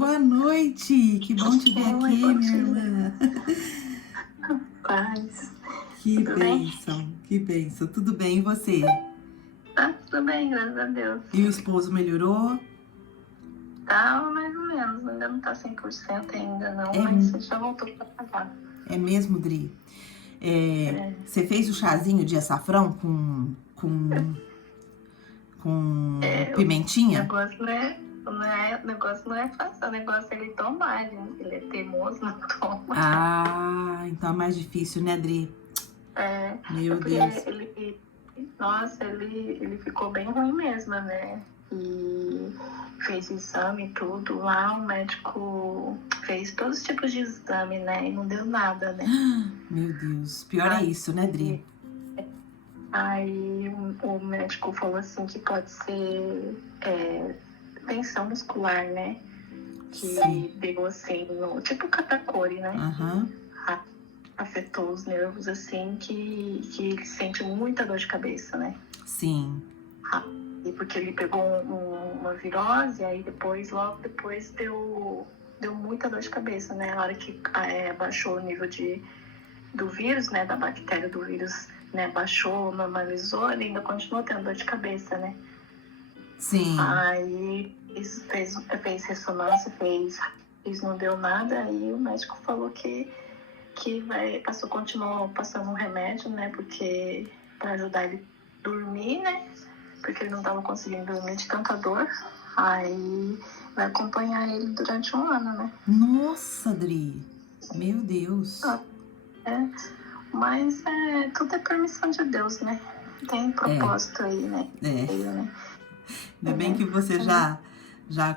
boa noite. Que bom te ver Oi, aqui, bom minha dia. irmã. Paz. Que Tudo bem? bênção, que bênção. Tudo bem, e você? Tá tudo bem, graças a Deus. E o esposo melhorou? Tá mais ou menos, ainda não tá 100% ainda não, É, mas já voltou pra trabalhar. é mesmo, Dri? Você fez o chazinho de açafrão com O pimentinha? negócio o negócio não é fácil, o negócio é ele tomar, ele é teimoso, não toma. Ah, então é mais difícil, né, Dri? É Meu porque Deus. ele ficou bem ruim mesmo, né? E fez exame e tudo lá, o médico fez todos os tipos de exame, né? E não deu nada, né? Meu Deus. Pior é isso, né, Dri? Aí o médico falou assim que pode ser tensão muscular, né? Que Sim. pegou assim, no, tipo catacori, né? Aham. Afetou os nervos assim que ele sente muita dor de cabeça, né? Sim. E porque ele pegou uma virose, aí logo depois deu muita dor de cabeça, né? Na hora que baixou o nível do vírus, né? Da bactéria do vírus, né? Baixou, normalizou, ele ainda continuou tendo dor de cabeça, né? Sim. Aí fez ressonância, não deu nada, aí o médico falou que continuou passando um remédio, né? Porque para ajudar ele a dormir, né? Porque ele não estava conseguindo dormir de tanta dor. Aí vai acompanhar ele durante um ano, né? Nossa, Dri. Meu Deus. Mas tudo é permissão de Deus, né? Tem propósito aí, né? Ainda bem que você já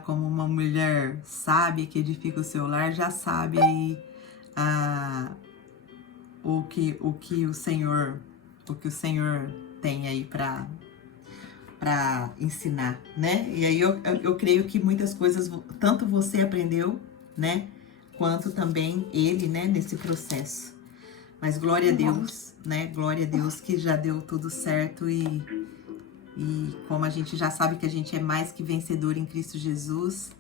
como uma mulher sábia que edifica o seu lar, já sabe aí o que o Senhor tem aí para ensinar, né? E aí eu creio que muitas coisas tanto você aprendeu, né, quanto também ele, né, nesse processo. Mas glória a Deus, né? Glória a Deus que já deu tudo certo e como a gente já sabe que a gente é mais que vencedor em Cristo Jesus,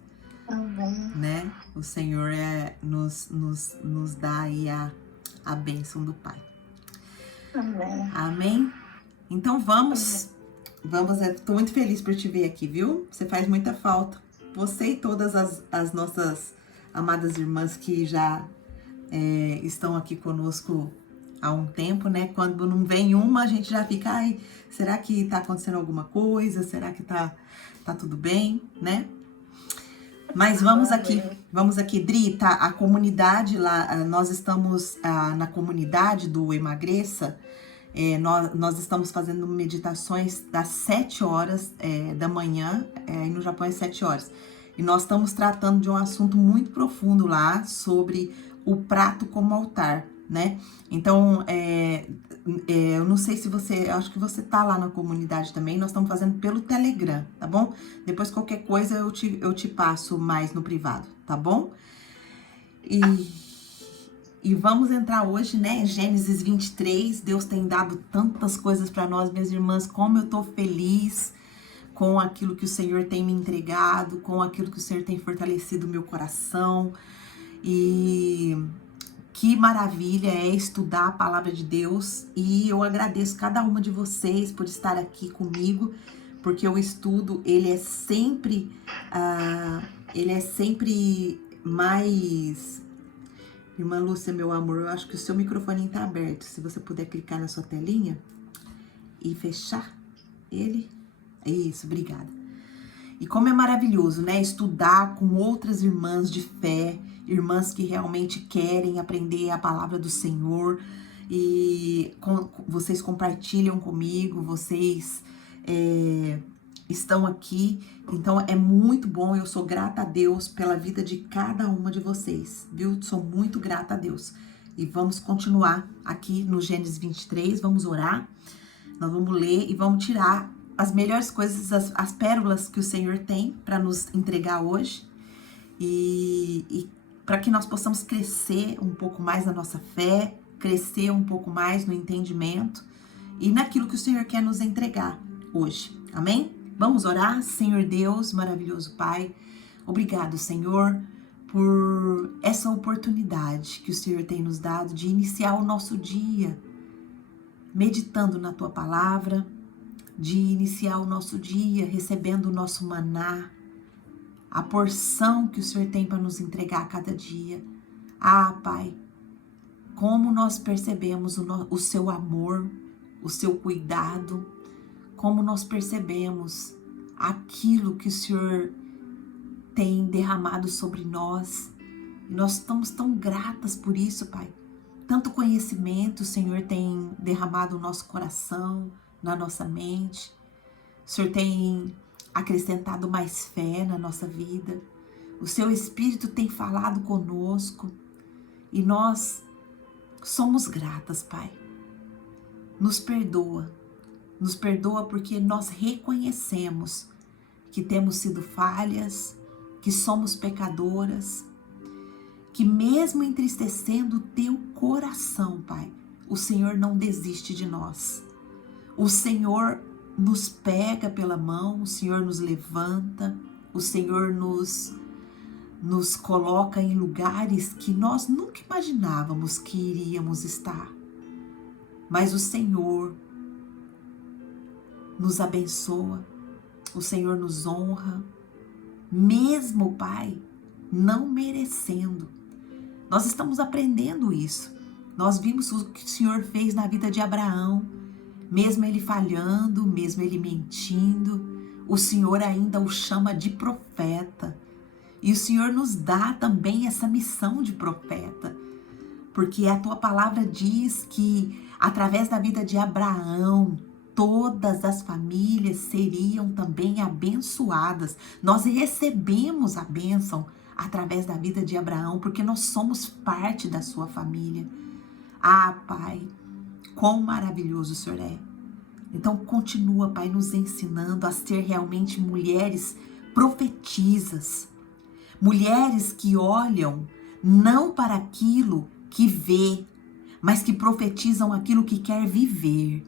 né? O Senhor nos dá aí a bênção do Pai. Amém? Então vamos. Estou muito feliz por te ver aqui, viu? Você faz muita falta. Você e todas as nossas amadas irmãs que já estão aqui conosco há um tempo, né? Quando não vem uma, a gente já fica, ai, será que tá acontecendo alguma coisa? Será que tá tudo bem, né? Mas vamos aqui, Dri, tá? A comunidade lá, nós estamos na comunidade do Emagreça, nós estamos fazendo meditações das 7 horas da manhã, e no Japão é 7 horas. E nós estamos tratando de um assunto muito profundo lá, sobre o prato como altar, né? Então, eu não sei se você, acho que você tá lá na comunidade também, nós estamos fazendo pelo Telegram, tá bom? Depois qualquer coisa eu te passo mais no privado, tá bom? E vamos entrar hoje, né, em Gênesis 23, Deus tem dado tantas coisas para nós, minhas irmãs, como eu tô feliz com aquilo que o Senhor tem me entregado, com aquilo que o Senhor tem fortalecido o meu coração, e que maravilha é estudar a palavra de Deus, e eu agradeço cada uma de vocês por estar aqui comigo, porque o estudo, ele é sempre mais... Irmã Lúcia, meu amor, eu acho que o seu microfone está aberto. Se você puder clicar na sua telinha e fechar ele. Isso, obrigada. E como é maravilhoso, né? Estudar com outras irmãs de fé, irmãs que realmente querem aprender a palavra do Senhor. E vocês compartilham comigo, vocês estão aqui, então é muito bom, eu sou grata a Deus pela vida de cada uma de vocês, viu? Sou muito grata a Deus. E vamos continuar aqui no Gênesis 23, vamos orar, nós vamos ler e vamos tirar as melhores coisas, as pérolas que o Senhor tem para nos entregar hoje, e para que nós possamos crescer um pouco mais na nossa fé, crescer um pouco mais no entendimento e naquilo que o Senhor quer nos entregar hoje, amém? Vamos orar? Senhor Deus, maravilhoso Pai, obrigado, Senhor, por essa oportunidade que o Senhor tem nos dado de iniciar o nosso dia meditando na Tua palavra, de iniciar o nosso dia recebendo o nosso maná, a porção que o Senhor tem para nos entregar a cada dia. Ah, Pai, como nós percebemos o Seu amor, o Seu cuidado, como nós percebemos aquilo que o Senhor tem derramado sobre nós. E nós estamos tão gratas por isso, Pai. Tanto conhecimento o Senhor tem derramado no nosso coração, na nossa mente. O Senhor tem acrescentado mais fé na nossa vida. O Seu Espírito tem falado conosco. E nós somos gratas, Pai. Nos perdoa. Nos perdoa porque nós reconhecemos que temos sido falhas, que somos pecadoras, que mesmo entristecendo o Teu coração, Pai, o Senhor não desiste de nós. O Senhor nos pega pela mão, o Senhor nos levanta, o Senhor nos coloca em lugares que nós nunca imaginávamos que iríamos estar. Mas o Senhor nos abençoa, o Senhor nos honra, mesmo, Pai, não merecendo. Nós estamos aprendendo isso. Nós vimos o que o Senhor fez na vida de Abraão, mesmo ele falhando, mesmo ele mentindo, o Senhor ainda o chama de profeta. E o Senhor nos dá também essa missão de profeta, porque a Tua palavra diz que através da vida de Abraão, todas as famílias seriam também abençoadas. Nós recebemos a bênção através da vida de Abraão, porque nós somos parte da sua família. Ah, Pai, quão maravilhoso o Senhor é. Então continua, Pai, nos ensinando a ser realmente mulheres profetisas, mulheres que olham não para aquilo que vê, mas que profetizam aquilo que quer viver.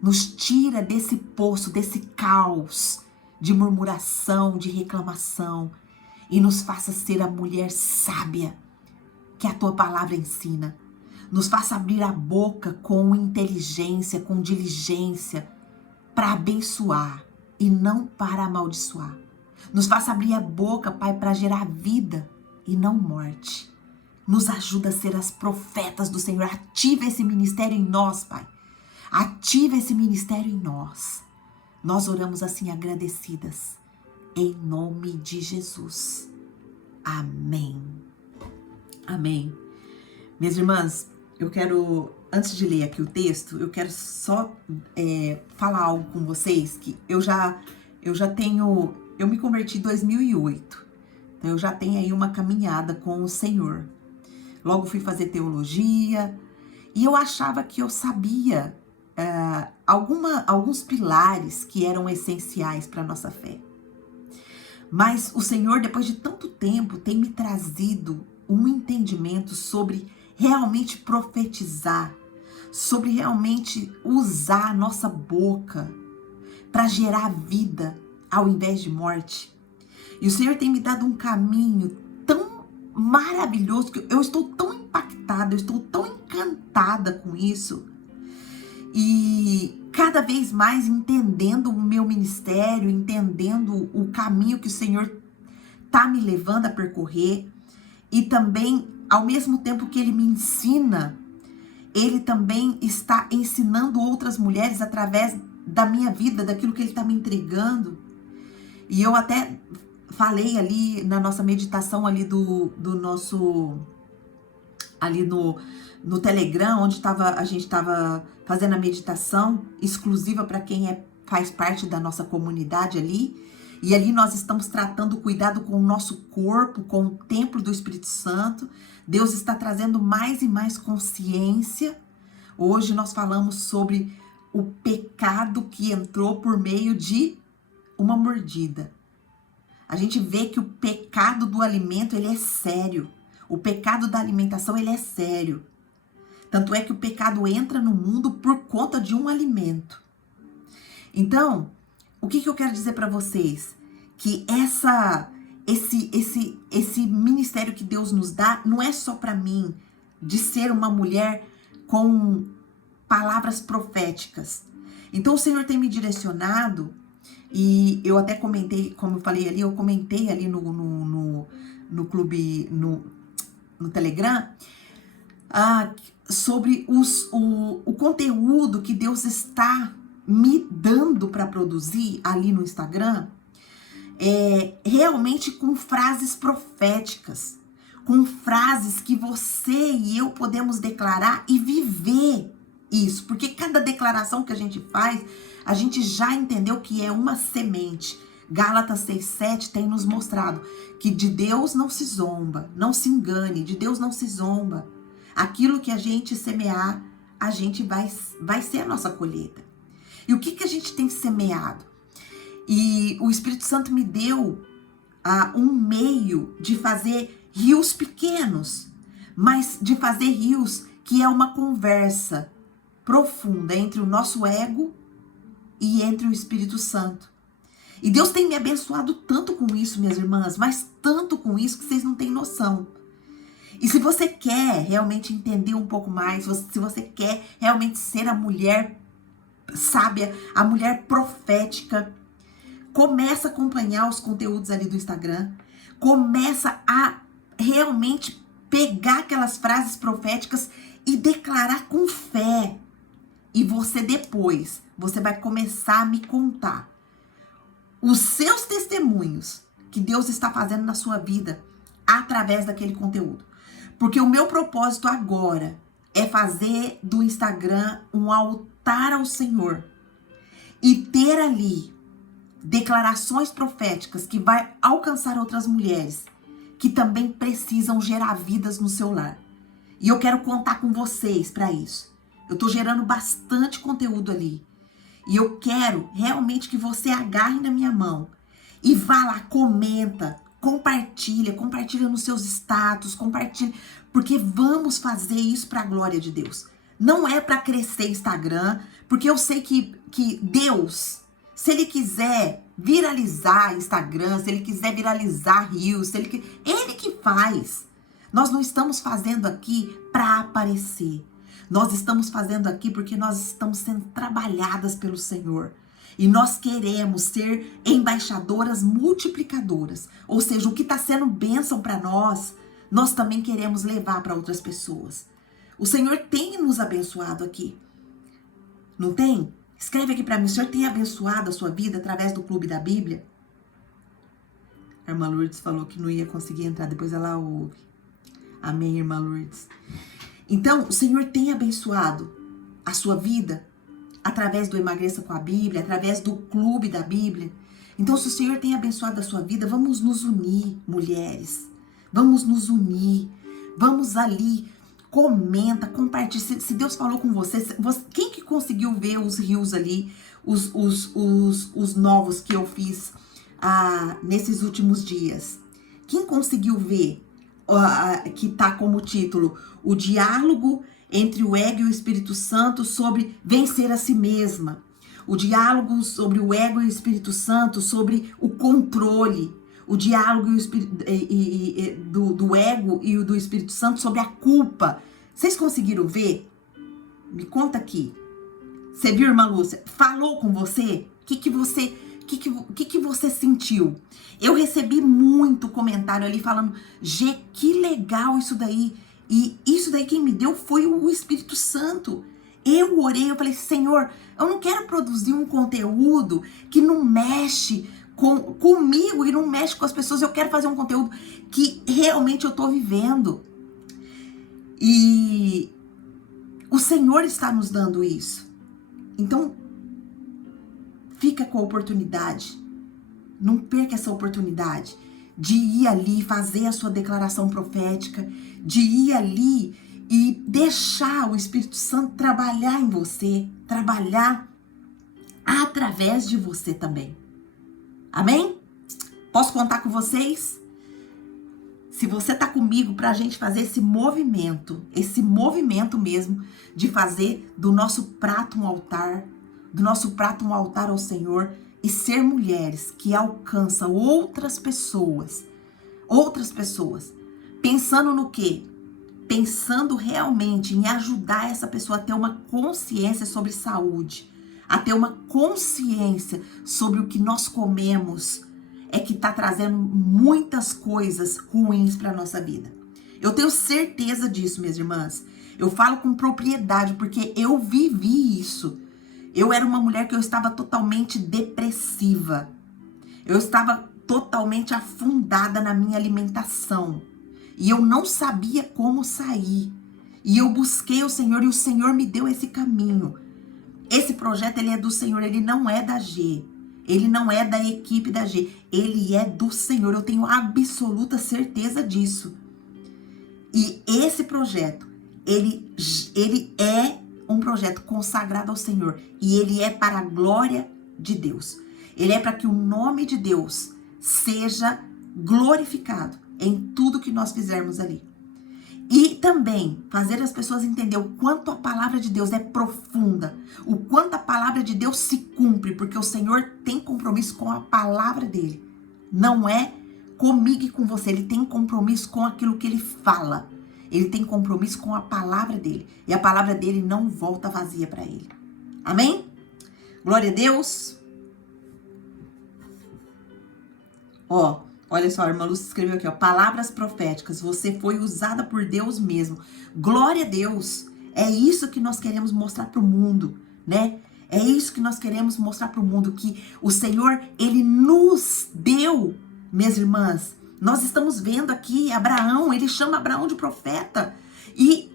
Nos tira desse poço, desse caos de murmuração, de reclamação, e nos faça ser a mulher sábia que a Tua palavra ensina. Nos faça abrir a boca com inteligência, com diligência, para abençoar e não para amaldiçoar. Nos faça abrir a boca, Pai, para gerar vida e não morte. Nos ajuda a ser as profetas do Senhor. Ativa esse ministério em nós, Pai. Ativa esse ministério em nós. Nós oramos assim agradecidas. Em nome de Jesus. Amém. Amém. Minhas irmãs, eu quero, antes de ler aqui o texto, eu quero só falar algo com vocês, que eu já tenho, eu me converti em 2008, então eu já tenho aí uma caminhada com o Senhor. Logo fui fazer teologia, e eu achava que eu sabia alguns pilares que eram essenciais para a nossa fé. Mas o Senhor, depois de tanto tempo, tem me trazido um entendimento sobre realmente profetizar, sobre realmente usar a nossa boca para gerar vida ao invés de morte. E o Senhor tem me dado um caminho tão maravilhoso que eu estou tão impactada, eu estou tão encantada com isso. E cada vez mais entendendo o meu ministério, entendendo o caminho que o Senhor está me levando a percorrer. E também, ao mesmo tempo que Ele me ensina, Ele também está ensinando outras mulheres através da minha vida, daquilo que Ele está me entregando. E eu até falei ali na nossa meditação ali do nosso... ali no Telegram, onde a gente estava fazendo a meditação exclusiva para quem faz parte da nossa comunidade ali. E ali nós estamos tratando o cuidado com o nosso corpo, com o templo do Espírito Santo. Deus está trazendo mais e mais consciência. Hoje nós falamos sobre o pecado que entrou por meio de uma mordida. A gente vê que o pecado do alimento, ele é sério. O pecado da alimentação, ele é sério. Tanto é que o pecado entra no mundo por conta de um alimento. Então, o que eu quero dizer para vocês? Que esse ministério que Deus nos dá não é só para mim, de ser uma mulher com palavras proféticas. Então o Senhor tem me direcionado, e eu até comentei, como eu falei ali, eu comentei ali no clube, no Telegram, sobre o conteúdo que Deus está me dando para produzir ali no Instagram, realmente com frases proféticas, com frases que você e eu podemos declarar e viver isso, porque cada declaração que a gente faz, a gente já entendeu que é uma semente. Gálatas 6:7 tem nos mostrado que de Deus não se zomba, não se engane, de Deus não se zomba. Aquilo que a gente semear, a gente vai ser a nossa colheita. E o que a gente tem semeado? E o Espírito Santo me deu um meio de fazer rios pequenos, mas de fazer rios que é uma conversa profunda entre o nosso ego e entre o Espírito Santo. E Deus tem me abençoado tanto com isso, minhas irmãs, mas tanto com isso que vocês não têm noção. E se você quer realmente entender um pouco mais, se você quer realmente ser a mulher sábia, a mulher profética, começa a acompanhar os conteúdos ali do Instagram, começa a realmente pegar aquelas frases proféticas e declarar com fé. E você vai começar a me contar os seus testemunhos que Deus está fazendo na sua vida através daquele conteúdo. Porque o meu propósito agora é fazer do Instagram um altar ao Senhor e ter ali declarações proféticas que vai alcançar outras mulheres que também precisam gerar vidas no seu lar. E eu quero contar com vocês para isso. Eu tô gerando bastante conteúdo ali. E eu quero realmente que você agarre na minha mão e vá lá, comenta, compartilha nos seus status, compartilha, porque vamos fazer isso para a glória de Deus. Não é para crescer Instagram, porque eu sei que Deus, se Ele quiser viralizar Instagram, se Ele quiser viralizar Reels, Ele que faz. Nós não estamos fazendo aqui para aparecer. Nós estamos fazendo aqui porque nós estamos sendo trabalhadas pelo Senhor. E nós queremos ser embaixadoras multiplicadoras. Ou seja, o que está sendo bênção para nós, nós também queremos levar para outras pessoas. O Senhor tem nos abençoado aqui. Não tem? Escreve aqui para mim, o Senhor tem abençoado a sua vida através do Clube da Bíblia? A irmã Lourdes falou que não ia conseguir entrar, depois ela ouve. Amém, irmã Lourdes. Então, o Senhor tem abençoado a sua vida através do Emagreça com a Bíblia, através do Clube da Bíblia. Então, se o Senhor tem abençoado a sua vida, vamos nos unir, mulheres. Vamos nos unir. Vamos ali, comenta, compartilha. Se Deus falou com você, quem que conseguiu ver os rios ali, os novos que eu fiz nesses últimos dias? Quem conseguiu ver? Que tá como título o diálogo entre o ego e o Espírito Santo sobre vencer a si mesma, o diálogo sobre o ego e o Espírito Santo sobre o controle, o diálogo do ego e o do Espírito Santo sobre a culpa. Vocês conseguiram ver? Me conta aqui. Você viu, irmã Lúcia? Falou com você? O que você sentiu? Eu recebi muito comentário ali falando, Gê, que legal isso daí. E isso daí quem me deu foi o Espírito Santo. Eu orei, eu falei, Senhor, eu não quero produzir um conteúdo que não mexe comigo e não mexe com as pessoas. Eu quero fazer um conteúdo que realmente eu tô vivendo. E o Senhor está nos dando isso. Então, fica com a oportunidade, não perca essa oportunidade de ir ali fazer a sua declaração profética, de ir ali e deixar o Espírito Santo trabalhar em você, trabalhar através de você também. Amém? Posso contar com vocês? Se você tá comigo pra gente fazer esse movimento mesmo de fazer do nosso prato um altar, ao Senhor e ser mulheres que alcançam outras pessoas outras pessoas. Pensando no quê? Pensando realmente em ajudar essa pessoa a ter uma consciência sobre saúde, a ter uma consciência sobre o que nós comemos, é que está trazendo muitas coisas ruins para a nossa vida. Eu tenho certeza disso, minhas irmãs. Eu falo com propriedade, porque eu vivi isso. Eu era uma mulher que eu estava totalmente depressiva. Eu estava totalmente afundada na minha alimentação. E eu não sabia como sair. E eu busquei o Senhor e o Senhor me deu esse caminho. Esse projeto, ele é do Senhor, ele não é da G. Ele não é da equipe da G. Ele é do Senhor. Eu tenho absoluta certeza disso. E esse projeto, ele é um projeto consagrado ao Senhor. E ele é para a glória de Deus. Ele é para que o nome de Deus seja glorificado em tudo que nós fizermos ali. E também fazer as pessoas entenderem o quanto a palavra de Deus é profunda, o quanto a palavra de Deus se cumpre, porque o Senhor tem compromisso com a palavra dele. Não é comigo e com você, ele tem compromisso com aquilo que ele fala. Ele tem compromisso com a palavra dele. E a palavra dele não volta vazia para ele. Amém? Glória a Deus. Olha só, a irmã Lúcia escreveu aqui, palavras proféticas, você foi usada por Deus mesmo. Glória a Deus. É isso que nós queremos mostrar para o mundo, né? É isso que nós queremos mostrar para o mundo, que o Senhor, ele nos deu, minhas irmãs. Nós estamos vendo aqui Abraão, ele chama Abraão de profeta. E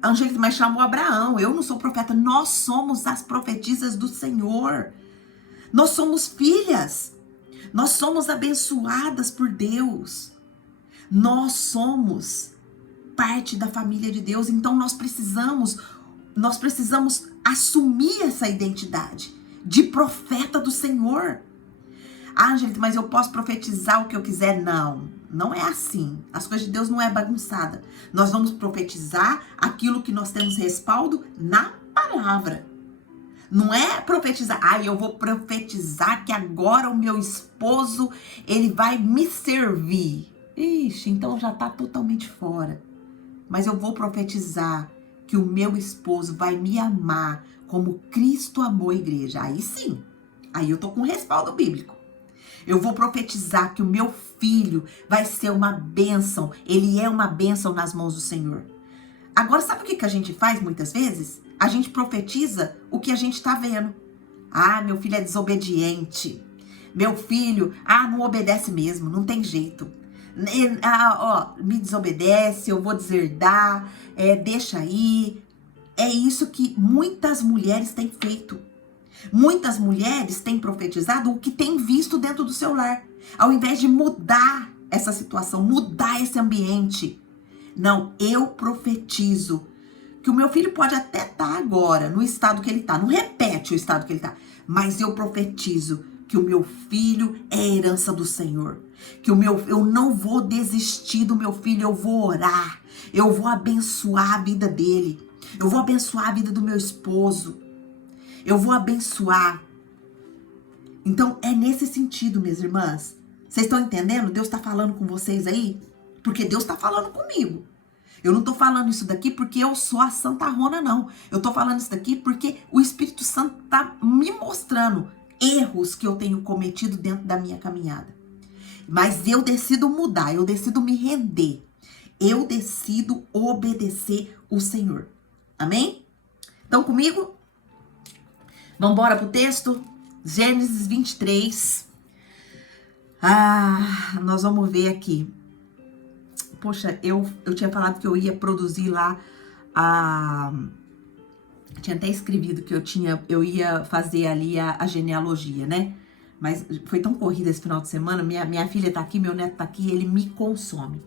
a Angélica mais chamou Abraão, eu não sou profeta, nós somos as profetisas do Senhor. Nós somos filhas. Nós somos abençoadas por Deus. Nós somos parte da família de Deus. Então nós precisamos assumir essa identidade de profeta do Senhor. Ah, gente, mas eu posso profetizar o que eu quiser? Não, não é assim. As coisas de Deus não é bagunçada. Nós vamos profetizar aquilo que nós temos respaldo na palavra. Não é profetizar, eu vou profetizar que agora o meu esposo, ele vai me servir. Ixi, então já tá totalmente fora. Mas eu vou profetizar que o meu esposo vai me amar como Cristo amou a igreja. Aí sim, aí eu tô com respaldo bíblico. Eu vou profetizar que o meu filho vai ser uma bênção. Ele é uma bênção nas mãos do Senhor. Agora, sabe o que a gente faz muitas vezes? A gente profetiza o que a gente tá vendo. Ah, meu filho é desobediente. Meu filho, não obedece mesmo, não tem jeito. Me desobedece, eu vou deserdar, deixa aí. É isso que muitas mulheres têm feito. Muitas mulheres têm profetizado o que têm visto dentro do seu lar. Ao invés de mudar essa situação, mudar esse ambiente. Não, eu profetizo que o meu filho pode até estar agora no estado que ele está. Não repete o estado que ele está. Mas eu profetizo que o meu filho é herança do Senhor. Que eu não vou desistir do meu filho. Eu vou orar. Eu vou abençoar a vida dele. Eu vou abençoar a vida do meu esposo. Eu vou abençoar. Então, é nesse sentido, minhas irmãs. Vocês estão entendendo? Deus está falando com vocês aí? Porque Deus está falando comigo. Eu não tô falando isso daqui porque eu sou a Santa Rona, não. Eu tô falando isso daqui porque o Espírito Santo tá me mostrando erros que eu tenho cometido dentro da minha caminhada. Mas eu decido mudar, eu decido me render. Eu decido obedecer o Senhor. Amém? Estão comigo? Vamos embora pro texto? Gênesis 23. Nós vamos ver aqui. Poxa, eu tinha falado que eu ia produzir lá tinha até escrevido que eu ia fazer ali a genealogia, né? Mas foi tão corrida esse final de semana, minha filha tá aqui, meu neto tá aqui, ele me consome.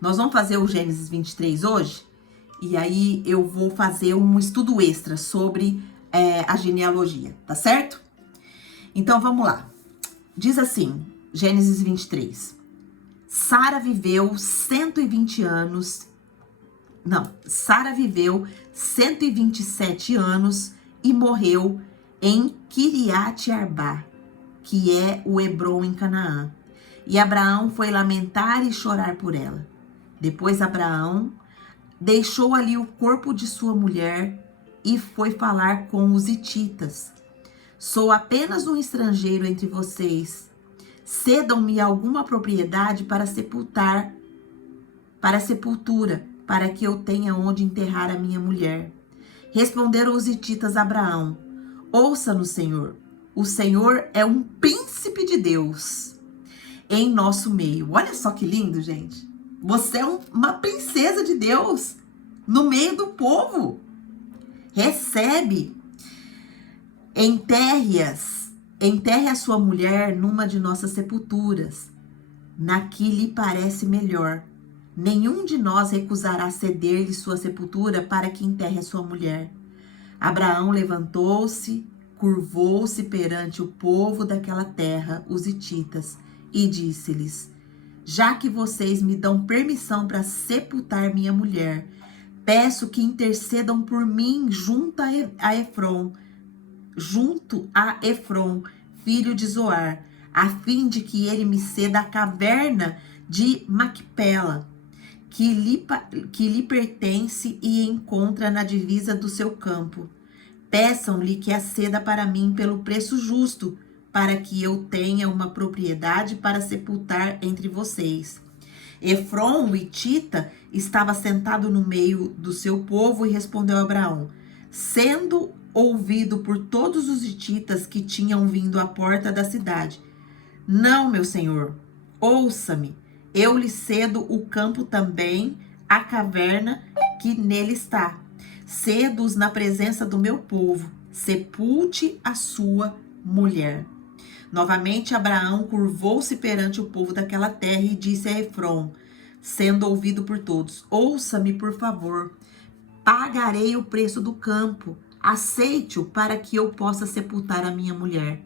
Nós vamos fazer o Gênesis 23 hoje, e aí eu vou fazer um estudo extra sobre a genealogia, tá certo? Então vamos lá. Diz assim, Gênesis 23. Sara viveu 120 anos. Não, Sara viveu 127 anos e morreu em Kiriat Arba, que é o Hebron em Canaã. E Abraão foi lamentar e chorar por ela. Depois Abraão deixou ali o corpo de sua mulher e foi falar com os hititas. Sou apenas um estrangeiro entre vocês. Cedam-me alguma propriedade para sepultura, para que eu tenha onde enterrar a minha mulher. Responderam os hititas a Abraão: ouça-nos, Senhor. O Senhor é um príncipe de Deus em nosso meio. Olha só que lindo, gente. Você é uma princesa de Deus no meio do povo. Recebe. Enterre a sua mulher numa de nossas sepulturas, na que lhe parece melhor. Nenhum de nós recusará ceder-lhe sua sepultura para que enterre a sua mulher. Abraão levantou-se, curvou-se perante o povo daquela terra, os hititas, e disse-lhes: já que vocês me dão permissão para sepultar minha mulher, peço que intercedam por mim junto a Efron, filho de Zoar, a fim de que ele me ceda a caverna de Macpela, que lhe pertence e encontra na divisa do seu campo. Peçam-lhe que a ceda para mim pelo preço justo, para que eu tenha uma propriedade para sepultar entre vocês. Efron, o hitita, estava sentado no meio do seu povo e respondeu a Abraão, sendo ouvido por todos os hititas que tinham vindo à porta da cidade: não, meu senhor, ouça-me, eu lhe cedo o campo também, a caverna que nele está. Cedo-os na presença do meu povo, sepulte a sua mulher. Novamente Abraão curvou-se perante o povo daquela terra e disse a Efron, sendo ouvido por todos: ouça-me, por favor, pagarei o preço do campo, aceite-o para que eu possa sepultar a minha mulher.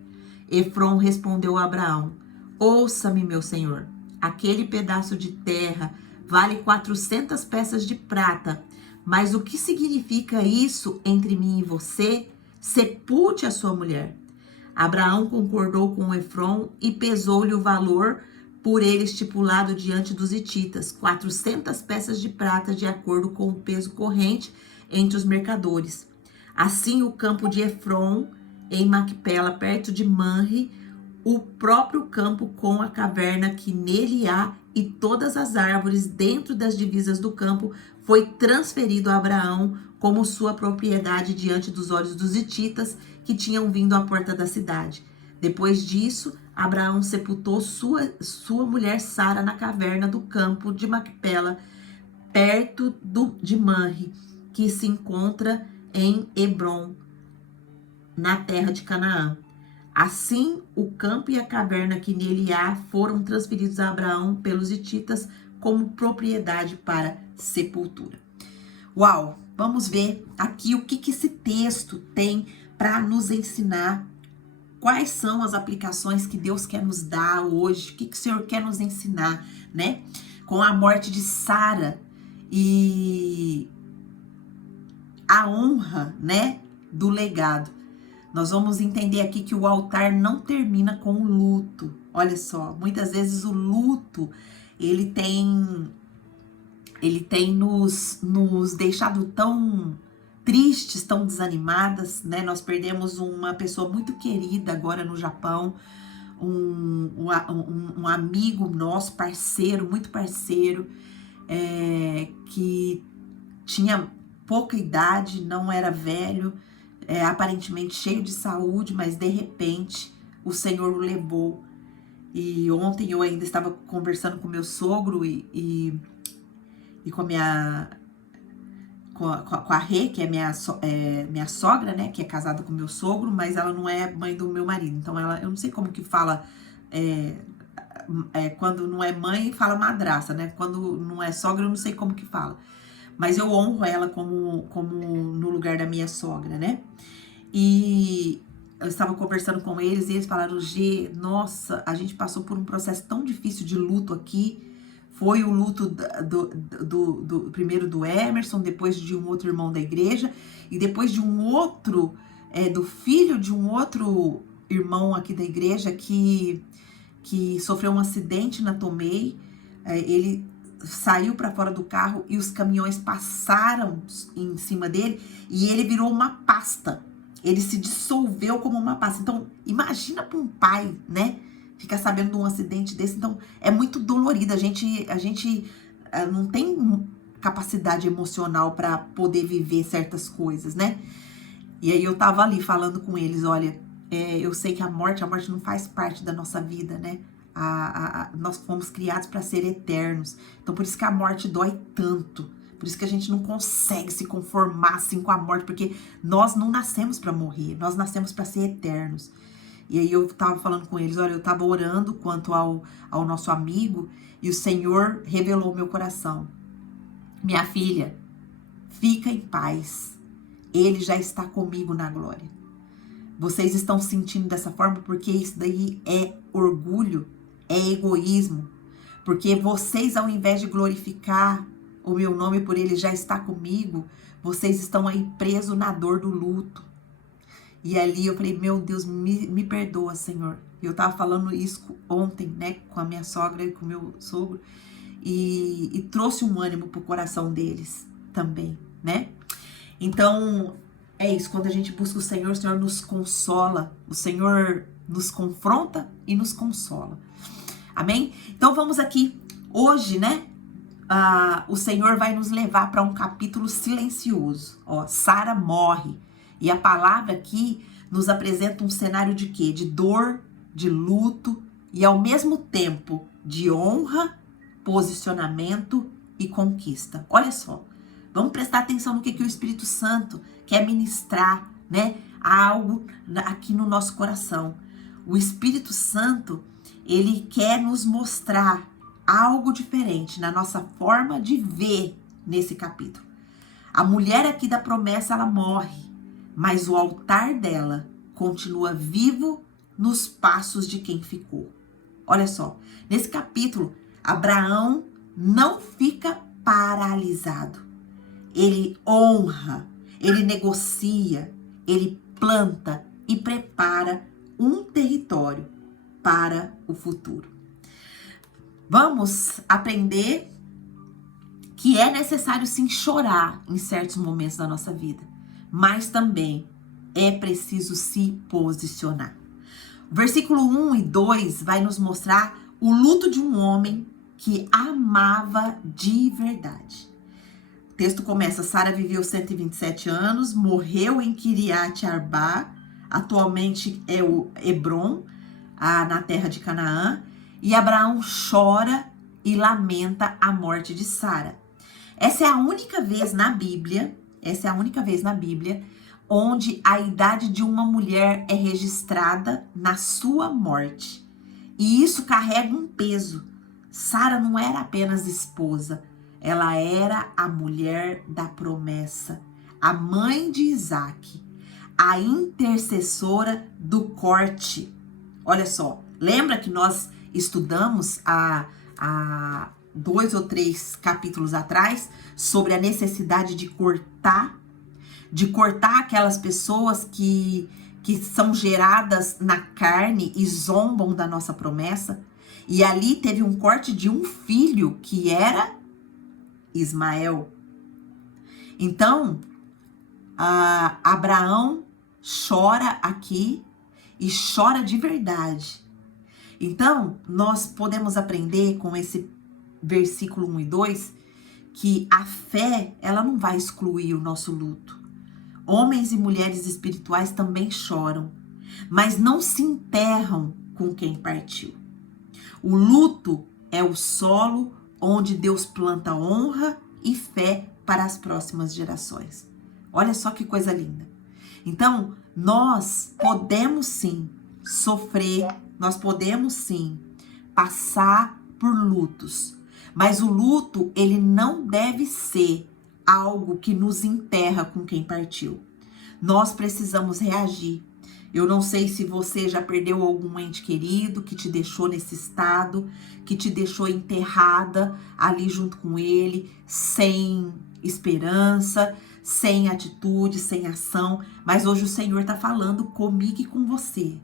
Efron respondeu a Abraão: ouça-me, meu senhor, aquele pedaço de terra vale 400 peças de prata, mas o que significa isso entre mim e você? Sepulte a sua mulher. Abraão concordou com Efron e pesou-lhe o valor por ele estipulado diante dos hititas, 400 peças de prata, de acordo com o peso corrente entre os mercadores. Assim, o campo de Efron, em Macpela, perto de Manre, o próprio campo com a caverna que nele há e todas as árvores dentro das divisas do campo, foi transferido a Abraão como sua propriedade diante dos olhos dos hititas que tinham vindo à porta da cidade. Depois disso, Abraão sepultou sua mulher Sara na caverna do campo de Macpela, perto de Manre, que se encontra em Hebron, na terra de Canaã. Assim, o campo e a caverna que nele há foram transferidos a Abraão pelos hititas como propriedade para sepultura. Uau! Vamos ver aqui o que esse texto tem para nos ensinar. Quais são as aplicações que Deus quer nos dar hoje? O que o Senhor quer nos ensinar, né? Com a morte de Sara e a honra, né, do legado. Nós vamos entender aqui que o altar não termina com o luto. Olha só, muitas vezes o luto, ele tem nos deixado tão tristes, tão desanimadas, né? Nós perdemos uma pessoa muito querida agora no Japão, um amigo nosso, parceiro, muito parceiro, que tinha pouca idade, não era velho, aparentemente cheio de saúde, mas de repente o Senhor o levou. E ontem eu ainda estava conversando com meu sogro e com a Rê, que é minha sogra, né, que é casada com meu sogro, mas ela não é mãe do meu marido. Então eu não sei como que fala, quando não é mãe, fala madraça, né? Quando não é sogra, eu não sei como que fala. Mas eu honro ela como no lugar da minha sogra, né? E eu estava conversando com eles e eles falaram: Gê, nossa, a gente passou por um processo tão difícil de luto aqui. Foi o luto primeiro do Emerson, depois de um outro irmão da igreja, e depois de um outro, do filho de um outro irmão aqui da igreja que que sofreu um acidente na Tomei. Ele saiu para fora do carro e os caminhões passaram em cima dele e ele virou uma pasta. Ele se dissolveu como uma pasta. Então, imagina para um pai, né? Ficar sabendo de um acidente desse. Então, é muito dolorido. A gente não tem capacidade emocional para poder viver certas coisas, né? E aí eu tava ali falando com eles, olha, eu sei que a morte não faz parte da nossa vida, né? Nós fomos criados para ser eternos. Então, por isso que a morte dói tanto. Por isso que a gente não consegue se conformar assim com a morte, porque nós não nascemos para morrer, nós nascemos para ser eternos. E aí eu tava falando com eles, olha, eu tava orando quanto ao nosso amigo e o Senhor revelou o meu coração. Minha filha, fica em paz. Ele já está comigo na glória. Vocês estão sentindo dessa forma porque isso daí é orgulho, é egoísmo. Porque vocês, ao invés de glorificar o meu nome por ele já está comigo, vocês estão aí presos na dor do luto. E ali eu falei, meu Deus, me perdoa, Senhor. E eu tava falando isso ontem, né, com a minha sogra e com o meu sogro, e trouxe um ânimo pro coração deles também, né? Então, é isso, quando a gente busca o Senhor nos consola, o Senhor nos confronta e nos consola. Amém? Então vamos aqui, hoje, né? O Senhor vai nos levar para um capítulo silencioso. Ó, Sara morre. E a palavra aqui nos apresenta um cenário de quê? De dor, de luto e ao mesmo tempo de honra, posicionamento e conquista. Olha só, vamos prestar atenção no que o Espírito Santo quer ministrar, né? Algo aqui no nosso coração. O Espírito Santo, ele quer nos mostrar algo diferente na nossa forma de ver nesse capítulo. A mulher aqui da promessa, ela morre, mas o altar dela continua vivo nos passos de quem ficou. Olha só, nesse capítulo, Abraão não fica paralisado. Ele honra, ele negocia, ele planta e prepara um território para o futuro. Vamos aprender que é necessário sim chorar em certos momentos da nossa vida, mas também é preciso se posicionar. Versículo 1 e 2 vai nos mostrar o luto de um homem que amava de verdade. O texto começa, Sara viveu 127 anos, morreu em Kiriat Arba, atualmente é o Hebron, na terra de Canaã, e Abraão chora e lamenta a morte de Sara. Essa é a única vez na Bíblia, onde a idade de uma mulher é registrada na sua morte. E isso carrega um peso. Sara não era apenas esposa, ela era a mulher da promessa, a mãe de Isaac, a intercessora do corte. Olha só, lembra que nós estudamos há 2 ou 3 capítulos atrás sobre a necessidade de cortar aquelas pessoas que são geradas na carne e zombam da nossa promessa. E ali teve um corte de um filho que era Ismael. Então, Abraão chora aqui e chora de verdade. Então, nós podemos aprender com esse versículo 1 e 2 que a fé, ela não vai excluir o nosso luto. Homens e mulheres espirituais também choram, mas não se enterram com quem partiu. O luto é o solo onde Deus planta honra e fé para as próximas gerações. Olha só que coisa linda. Então, nós podemos sim sofrer, nós podemos sim passar por lutos, mas o luto, ele não deve ser algo que nos enterra com quem partiu. Nós precisamos reagir. Eu não sei se você já perdeu algum ente querido que te deixou nesse estado, que te deixou enterrada ali junto com ele, sem esperança, sem atitude, sem ação. Mas hoje o Senhor está falando comigo e com você.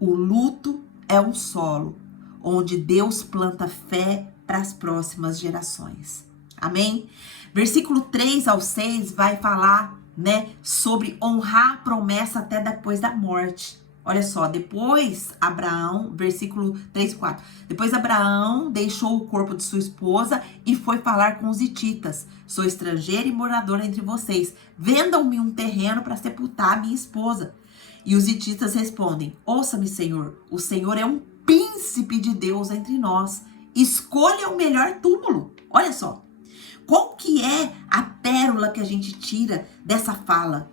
O luto é um solo onde Deus planta fé para as próximas gerações. Amém? Versículo 3 ao 6 vai falar, né, sobre honrar a promessa até depois da morte. Olha só, depois Abraão, versículo 3 e 4. Depois Abraão deixou o corpo de sua esposa e foi falar com os hititas. Sou estrangeiro e morador entre vocês. Vendam-me um terreno para sepultar minha esposa. E os hititas respondem: ouça-me, Senhor, o Senhor é um príncipe de Deus entre nós. Escolha o melhor túmulo. Olha só. Qual que é a pérola que a gente tira dessa fala?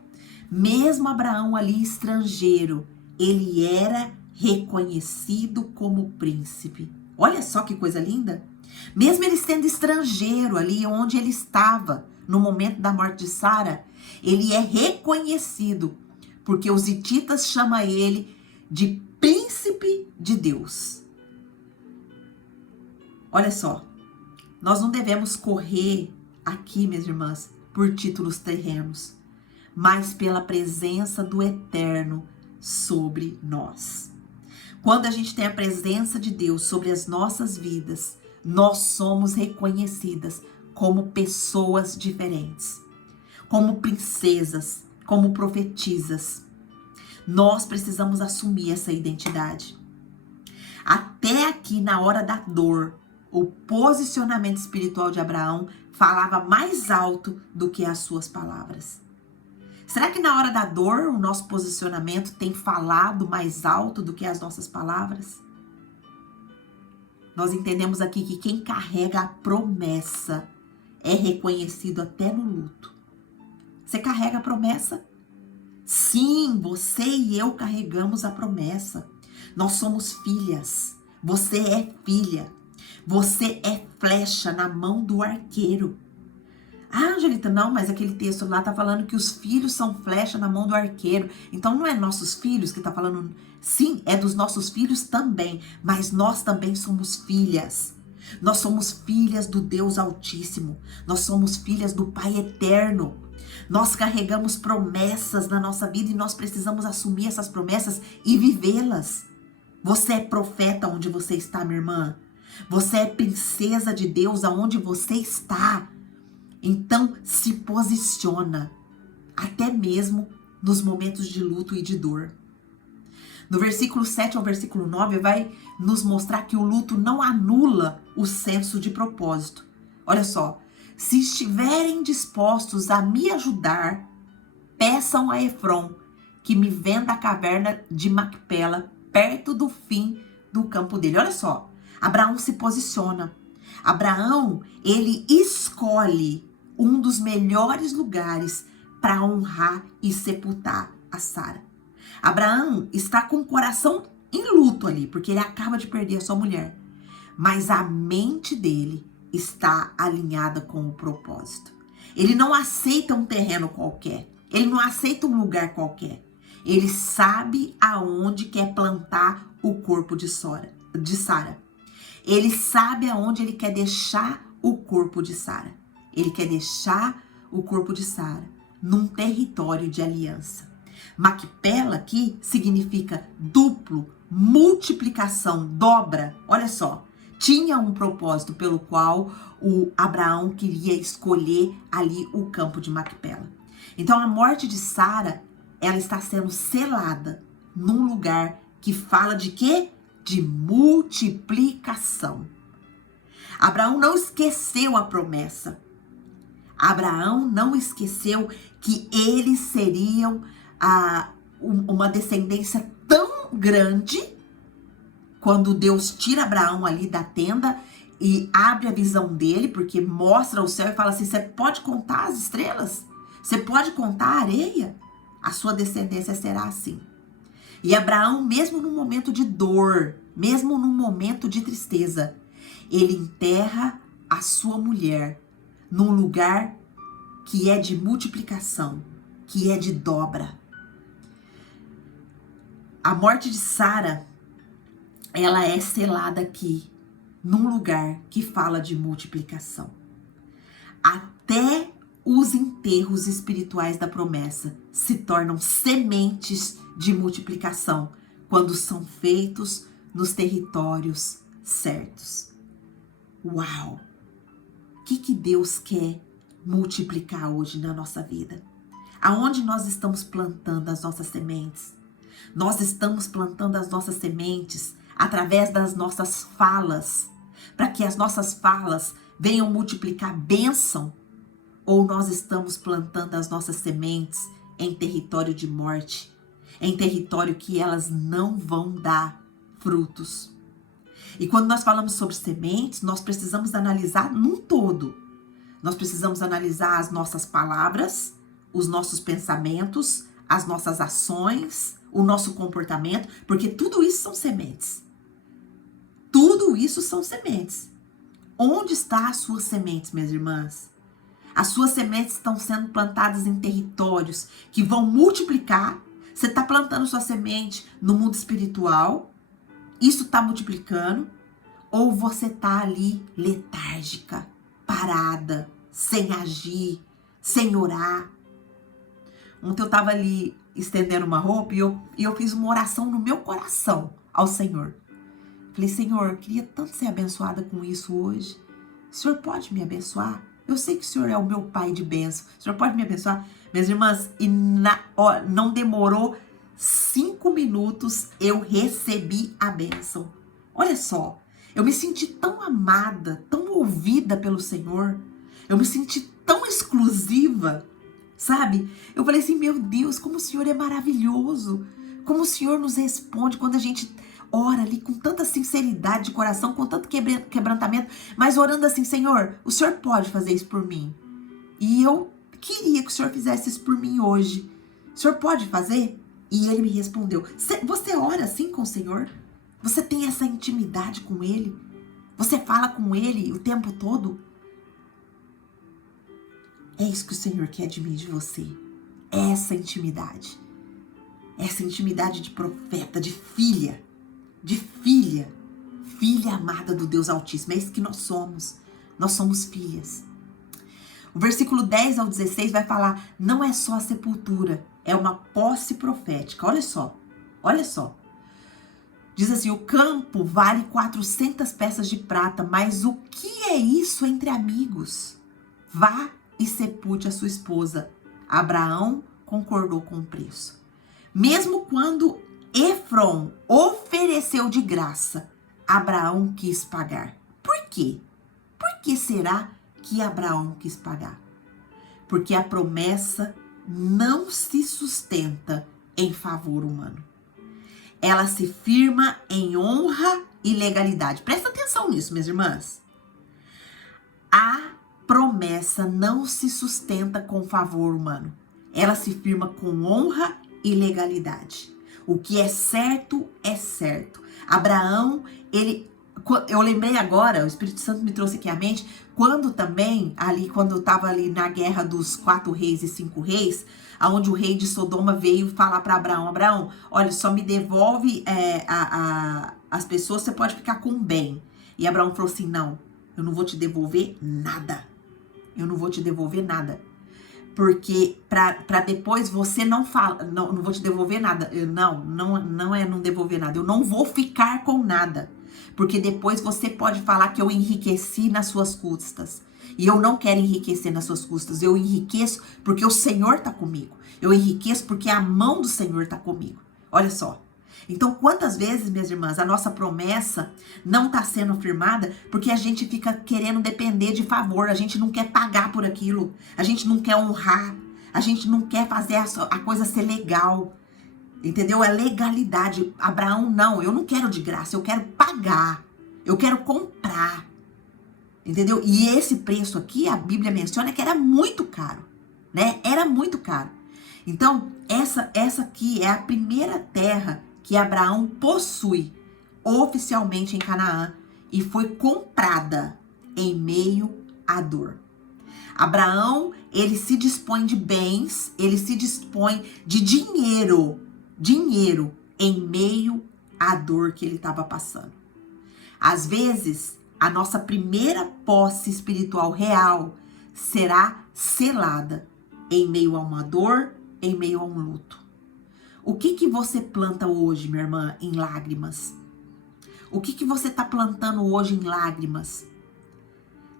Mesmo Abraão ali estrangeiro, ele era reconhecido como príncipe. Olha só que coisa linda. Mesmo ele sendo estrangeiro ali onde ele estava, no momento da morte de Sara, ele é reconhecido, porque os hititas chamam ele de príncipe de Deus. Olha só, nós não devemos correr aqui, minhas irmãs, por títulos terrenos, mas pela presença do Eterno sobre nós. Quando a gente tem a presença de Deus sobre as nossas vidas, nós somos reconhecidas como pessoas diferentes, como princesas, como profetisas. Nós precisamos assumir essa identidade. Até aqui, na hora da dor, o posicionamento espiritual de Abraão falava mais alto do que as suas palavras. Será que na hora da dor o nosso posicionamento tem falado mais alto do que as nossas palavras? Nós entendemos aqui que quem carrega a promessa é reconhecido até no luto. Você carrega a promessa? Sim, você e eu carregamos a promessa. Nós somos filhas. Você é filha. Você é flecha na mão do arqueiro. Ah, Angelita, não, mas aquele texto lá tá falando que os filhos são flecha na mão do arqueiro. Então não é nossos filhos que tá falando? Sim, é dos nossos filhos também, mas nós também somos filhas. Nós somos filhas do Deus Altíssimo. Nós somos filhas do Pai Eterno. Nós carregamos promessas na nossa vida e nós precisamos assumir essas promessas e vivê-las. Você é profeta onde você está, minha irmã. Você é princesa de Deus aonde você está. Então, se posiciona, até mesmo nos momentos de luto e de dor. No versículo 7 ao versículo 9, vai nos mostrar que o luto não anula o senso de propósito. Olha só, se estiverem dispostos a me ajudar, peçam a Efron que me venda a caverna de Macpela, perto do fim do campo dele. Olha só, Abraão se posiciona. Abraão, ele escolhe um dos melhores lugares para honrar e sepultar a Sara. Abraão está com o coração em luto ali, porque ele acaba de perder a sua mulher. Mas a mente dele está alinhada com o propósito. Ele não aceita um terreno qualquer. Ele não aceita um lugar qualquer. Ele sabe aonde quer plantar o corpo de Sara. Ele sabe aonde ele quer deixar o corpo de Sara. Ele quer deixar o corpo de Sara num território de aliança. Macpela aqui significa duplo, multiplicação, dobra. Olha só, tinha um propósito pelo qual o Abraão queria escolher ali o campo de Macpela. Então a morte de Sara, ela está sendo selada num lugar que fala de quê? De multiplicação. Abraão não esqueceu a promessa. Abraão não esqueceu que eles seriam uma descendência tão grande quando Deus tira Abraão ali da tenda e abre a visão dele, porque mostra o céu e fala assim: você pode contar as estrelas? Você pode contar a areia? A sua descendência será assim. E Abraão, mesmo no momento de dor, mesmo no momento de tristeza, ele enterra a sua mulher num lugar que é de multiplicação, que é de dobra. A morte de Sara, ela é selada aqui, num lugar que fala de multiplicação. Até os enterros espirituais da promessa se tornam sementes de multiplicação quando são feitos nos territórios certos. Uau! O que Deus quer multiplicar hoje na nossa vida? Aonde nós estamos plantando as nossas sementes? Nós estamos plantando as nossas sementes através das nossas falas, para que as nossas falas venham multiplicar bênção? Ou nós estamos plantando as nossas sementes em território de morte, em território que elas não vão dar frutos? E quando nós falamos sobre sementes, nós precisamos analisar num todo. Nós precisamos analisar as nossas palavras, os nossos pensamentos, as nossas ações, o nosso comportamento, porque tudo isso são sementes. Tudo isso são sementes. Onde estão as suas sementes, minhas irmãs? As suas sementes estão sendo plantadas em territórios que vão multiplicar. Você está plantando sua semente no mundo espiritual, isso está multiplicando, ou você está ali letárgica, parada, sem agir, sem orar? Ontem eu estava ali estendendo uma roupa e eu fiz uma oração no meu coração ao Senhor. Falei, Senhor, eu queria tanto ser abençoada com isso hoje. O Senhor pode me abençoar? Eu sei que o Senhor é o meu Pai de bênção. O Senhor pode me abençoar? Minhas irmãs, e não demorou 5 minutos, eu recebi a bênção. Olha só, eu me senti tão amada, tão ouvida pelo Senhor. Eu me senti tão exclusiva, sabe? Eu falei assim, meu Deus, como o Senhor é maravilhoso. Como o Senhor nos responde quando a gente ora ali com tanta sinceridade de coração, com tanto quebrantamento, mas orando assim, Senhor, o Senhor pode fazer isso por mim? E eu queria que o Senhor fizesse isso por mim hoje. O Senhor pode fazer? E Ele me respondeu. Você ora assim com o Senhor? Você tem essa intimidade com Ele? Você fala com Ele o tempo todo? É isso que o Senhor quer de mim e de você. Essa intimidade. Essa intimidade de profeta, de filha. Filha amada do Deus Altíssimo. É isso que nós somos. Nós somos filhas. O versículo 10 ao 16 vai falar, não é só a sepultura, é uma posse profética. Olha só. Diz assim, o campo vale 400 peças de prata, mas o que é isso entre amigos? Vá e sepulte a sua esposa. Abraão concordou com o preço. Mesmo quando Efron ofereceu de graça, Abraão quis pagar. Por quê? Por que será que Abraão quis pagar? Porque a promessa não se sustenta em favor humano. Ela se firma em honra e legalidade. Presta atenção nisso, minhas irmãs. A promessa não se sustenta com favor humano. Ela se firma com honra e legalidade. O que é certo, é certo. Abraão, eu lembrei agora, o Espírito Santo me trouxe aqui à mente, quando eu estava ali na guerra dos 4 reis e 5 reis, onde o rei de Sodoma veio falar para Abraão, olha, só me devolve as pessoas, você pode ficar com bem. E Abraão falou assim, não, eu não vou te devolver nada. Eu não vou te devolver nada. Porque para depois você não fala, não vou te devolver nada. Não é não devolver nada. Eu não vou ficar com nada. Porque depois você pode falar que eu enriqueci nas suas custas. E eu não quero enriquecer nas suas custas. Eu enriqueço porque o Senhor está comigo. Eu enriqueço porque a mão do Senhor está comigo. Olha só. Então, quantas vezes, minhas irmãs, a nossa promessa não está sendo firmada porque a gente fica querendo depender de favor, a gente não quer pagar por aquilo, a gente não quer honrar, a gente não quer fazer a coisa ser legal, entendeu? É legalidade. Abraão, não, eu não quero de graça, eu quero pagar, eu quero comprar, entendeu? E esse preço aqui, a Bíblia menciona que era muito caro, né? Era muito caro. Então, essa aqui é a primeira terra que Abraão possui oficialmente em Canaã e foi comprada em meio à dor. Abraão, ele se dispõe de bens, ele se dispõe de dinheiro em meio à dor que ele estava passando. Às vezes, a nossa primeira posse espiritual real será selada em meio a uma dor, em meio a um luto. O que você planta hoje, minha irmã, em lágrimas? O que você está plantando hoje em lágrimas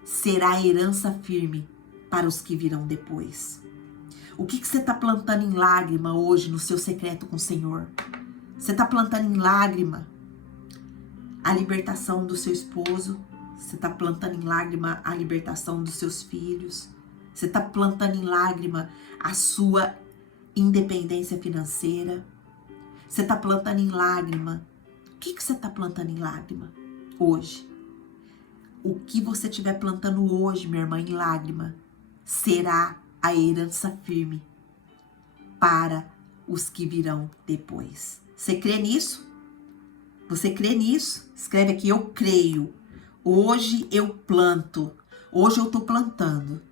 será herança firme para os que virão depois. O que você está plantando em lágrima hoje no seu secreto com o Senhor? Você está plantando em lágrima a libertação do seu esposo? Você está plantando em lágrima a libertação dos seus filhos? Você está plantando em lágrima a sua independência financeira? Você está plantando em lágrima? O que você está plantando em lágrima hoje? O que você estiver plantando hoje, minha irmã, em lágrima, será a herança firme para os que virão depois. Você crê nisso? Você crê nisso? Escreve aqui, eu creio. Hoje eu planto. Hoje eu estou plantando.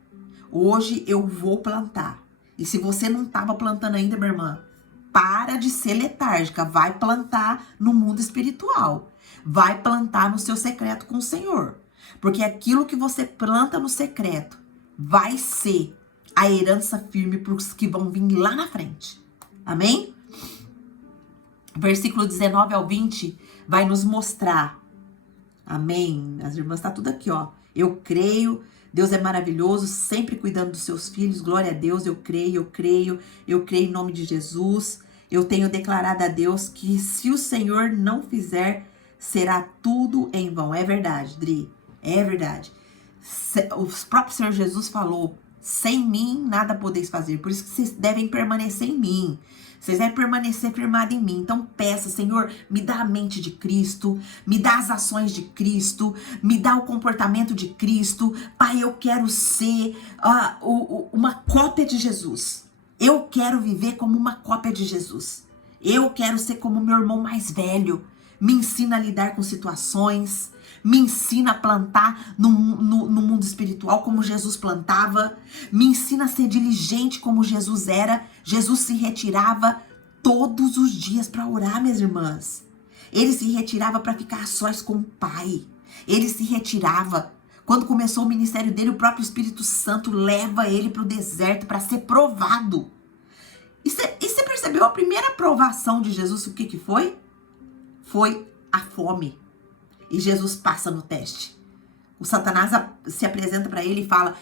Hoje eu vou plantar. E se você não estava plantando ainda, minha irmã, para de ser letárgica. Vai plantar no mundo espiritual. Vai plantar no seu secreto com o Senhor. Porque aquilo que você planta no secreto vai ser a herança firme para os que vão vir lá na frente. Amém? Versículo 19 ao 20 vai nos mostrar. Amém? As irmãs, tá tudo aqui, ó. Eu creio, Deus é maravilhoso, sempre cuidando dos seus filhos. Glória a Deus, eu creio em nome de Jesus. Eu tenho declarado a Deus que se o Senhor não fizer, será tudo em vão. É verdade, Dri, é verdade. O próprio Senhor Jesus falou, sem mim nada podeis fazer. Por isso que vocês devem permanecer em mim. Vocês devem permanecer firmado em mim. Então peça, Senhor, me dá a mente de Cristo, me dá as ações de Cristo, me dá o comportamento de Cristo. Pai, eu quero ser uma cópia de Jesus. Eu quero viver como uma cópia de Jesus. Eu quero ser como meu irmão mais velho. Me ensina a lidar com situações. Me ensina a plantar no mundo espiritual como Jesus plantava. Me ensina a ser diligente como Jesus era. Jesus se retirava todos os dias para orar, minhas irmãs. Ele se retirava para ficar a sós com o Pai. Ele se retirava. Quando começou o ministério dele, o próprio Espírito Santo leva ele para o deserto para ser provado. E você percebeu a primeira provação de Jesus? O que foi? Foi a fome. E Jesus passa no teste. O Satanás se apresenta para ele e fala,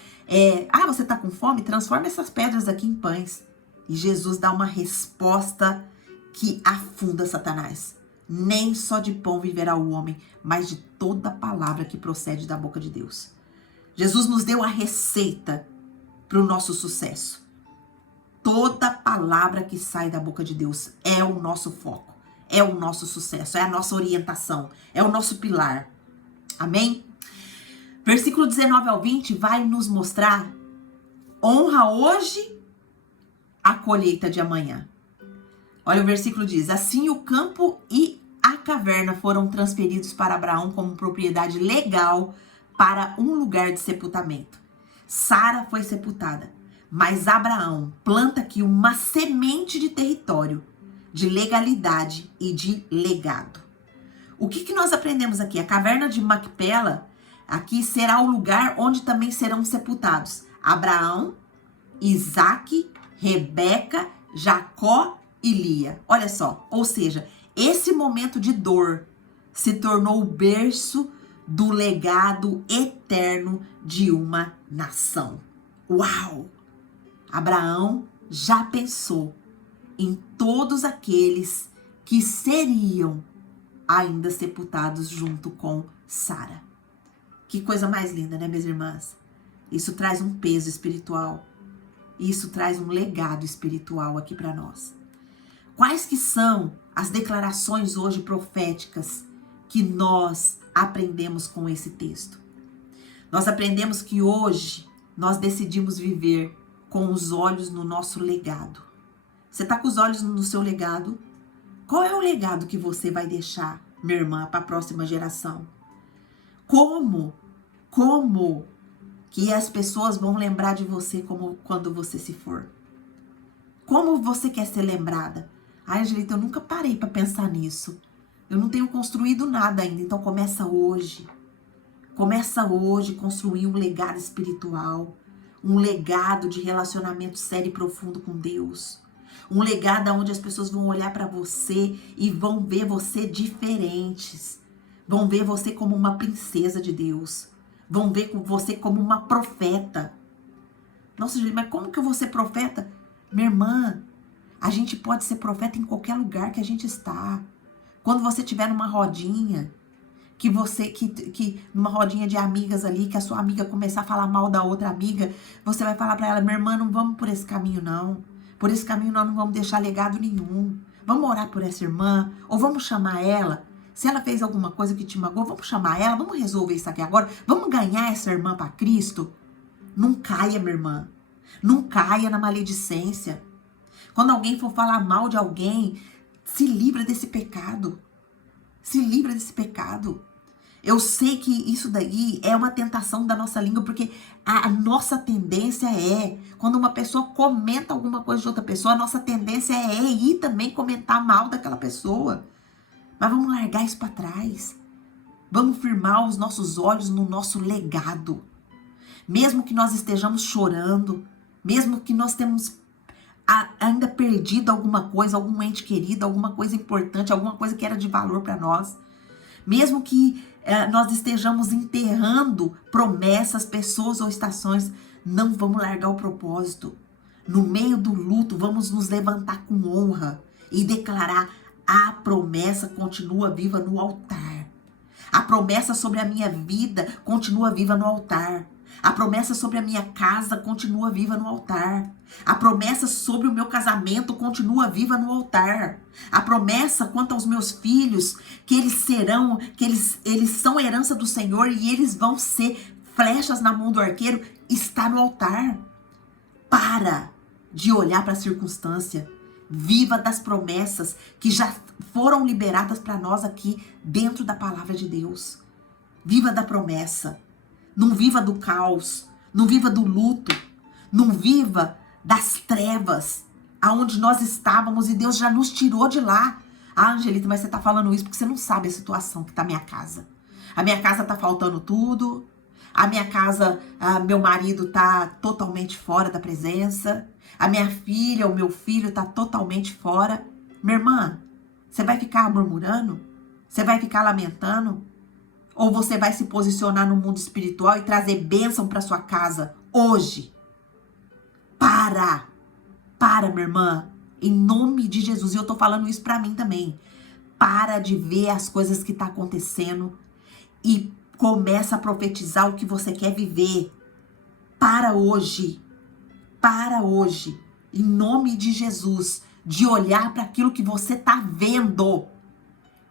você tá com fome? Transforma essas pedras aqui em pães. E Jesus dá uma resposta que afunda Satanás. Nem só de pão viverá o homem, mas de toda palavra que procede da boca de Deus. Jesus nos deu a receita para o nosso sucesso. Toda palavra que sai da boca de Deus é o nosso foco. É o nosso sucesso, é a nossa orientação, é o nosso pilar. Amém? Versículo 19 ao 20 vai nos mostrar: honra hoje a colheita de amanhã. Olha, o versículo diz: assim o campo e a caverna foram transferidos para Abraão como propriedade legal para um lugar de sepultamento. Sara foi sepultada, mas Abraão planta aqui uma semente de território, de legalidade e de legado. O que nós aprendemos aqui? A caverna de Macpela aqui será o lugar onde também serão sepultados Abraão, Isaac, Rebeca, Jacó e Lia. Olha só, ou seja, esse momento de dor se tornou o berço do legado eterno de uma nação. Uau! Abraão já pensou em todos aqueles que seriam ainda sepultados junto com Sara. Que coisa mais linda, né, minhas irmãs? Isso traz um peso espiritual. Isso traz um legado espiritual aqui para nós. Quais que são as declarações hoje proféticas que nós aprendemos com esse texto? Nós aprendemos que hoje nós decidimos viver com os olhos no nosso legado. Você está com os olhos no seu legado? Qual é o legado que você vai deixar, minha irmã, para a próxima geração? Como que as pessoas vão lembrar de você quando você se for? Como você quer ser lembrada? Ai, Angelita, eu nunca parei para pensar nisso. Eu não tenho construído nada ainda, então começa hoje. Começa hoje a construir um legado espiritual, um legado de relacionamento sério e profundo com Deus. Um legado onde as pessoas vão olhar para você e vão ver você diferentes. Vão ver você como uma princesa de Deus. Vão ver você como uma profeta. Nossa, gente, mas como que eu vou ser profeta? Minha irmã, a gente pode ser profeta em qualquer lugar que a gente está. Quando você estiver numa rodinha, numa rodinha de amigas ali, que a sua amiga começar a falar mal da outra amiga, você vai falar pra ela, minha irmã, não vamos por esse caminho não. Por esse caminho nós não vamos deixar legado nenhum. Vamos orar por essa irmã, ou vamos chamar ela. Se ela fez alguma coisa que te magoou, vamos chamar ela, vamos resolver isso aqui agora. Vamos ganhar essa irmã para Cristo. Não caia, minha irmã. Não caia na maledicência. Quando alguém for falar mal de alguém, se livra desse pecado. Se livra desse pecado. Eu sei que isso daí é uma tentação da nossa língua, porque a nossa tendência quando uma pessoa comenta alguma coisa de outra pessoa, a nossa tendência é ir também comentar mal daquela pessoa. Mas vamos largar isso para trás. Vamos firmar os nossos olhos no nosso legado. Mesmo que nós estejamos chorando, mesmo que nós temos ainda perdido alguma coisa, algum ente querido, alguma coisa importante, alguma coisa que era de valor para nós, mesmo que nós estejamos enterrando promessas, pessoas ou estações, não vamos largar o propósito. No meio do luto, vamos nos levantar com honra e declarar: a promessa continua viva no altar. A promessa sobre a minha vida continua viva no altar. A promessa sobre a minha casa continua viva no altar. A promessa sobre o meu casamento continua viva no altar. A promessa quanto aos meus filhos, que eles são herança do Senhor e eles vão ser flechas na mão do arqueiro, está no altar. Para de olhar para a circunstância. Viva das promessas que já foram liberadas para nós aqui dentro da palavra de Deus. Viva da promessa. Não viva do caos. Não viva do luto. Não viva das trevas aonde nós estávamos e Deus já nos tirou de lá. Ah, Angelita, mas você tá falando isso porque você não sabe a situação que tá a minha casa. A minha casa tá faltando tudo. A minha casa, meu marido tá totalmente fora da presença. A minha filha, o meu filho tá totalmente fora. Minha irmã, você vai ficar murmurando? Você vai ficar lamentando? Ou você vai se posicionar no mundo espiritual e trazer bênção para sua casa hoje? Para, minha irmã, em nome de Jesus. E eu tô falando isso para mim também. Para de ver as coisas que tá acontecendo e começa a profetizar o que você quer viver. Para hoje, em nome de Jesus, de olhar para aquilo que você tá vendo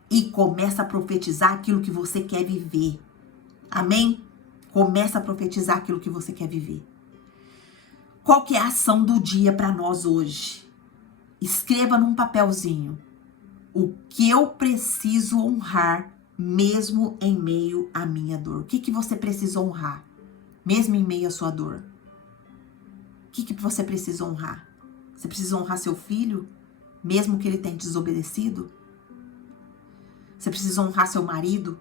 e começa a profetizar aquilo que você quer viver. Amém? Começa a profetizar aquilo que você quer viver. Qual que é a ação do dia para nós hoje? Escreva num papelzinho o que eu preciso honrar mesmo em meio à minha dor. O que você precisa honrar mesmo em meio à sua dor? O que você precisa honrar? Você precisa honrar seu filho mesmo que ele tenha desobedecido? Você precisa honrar seu marido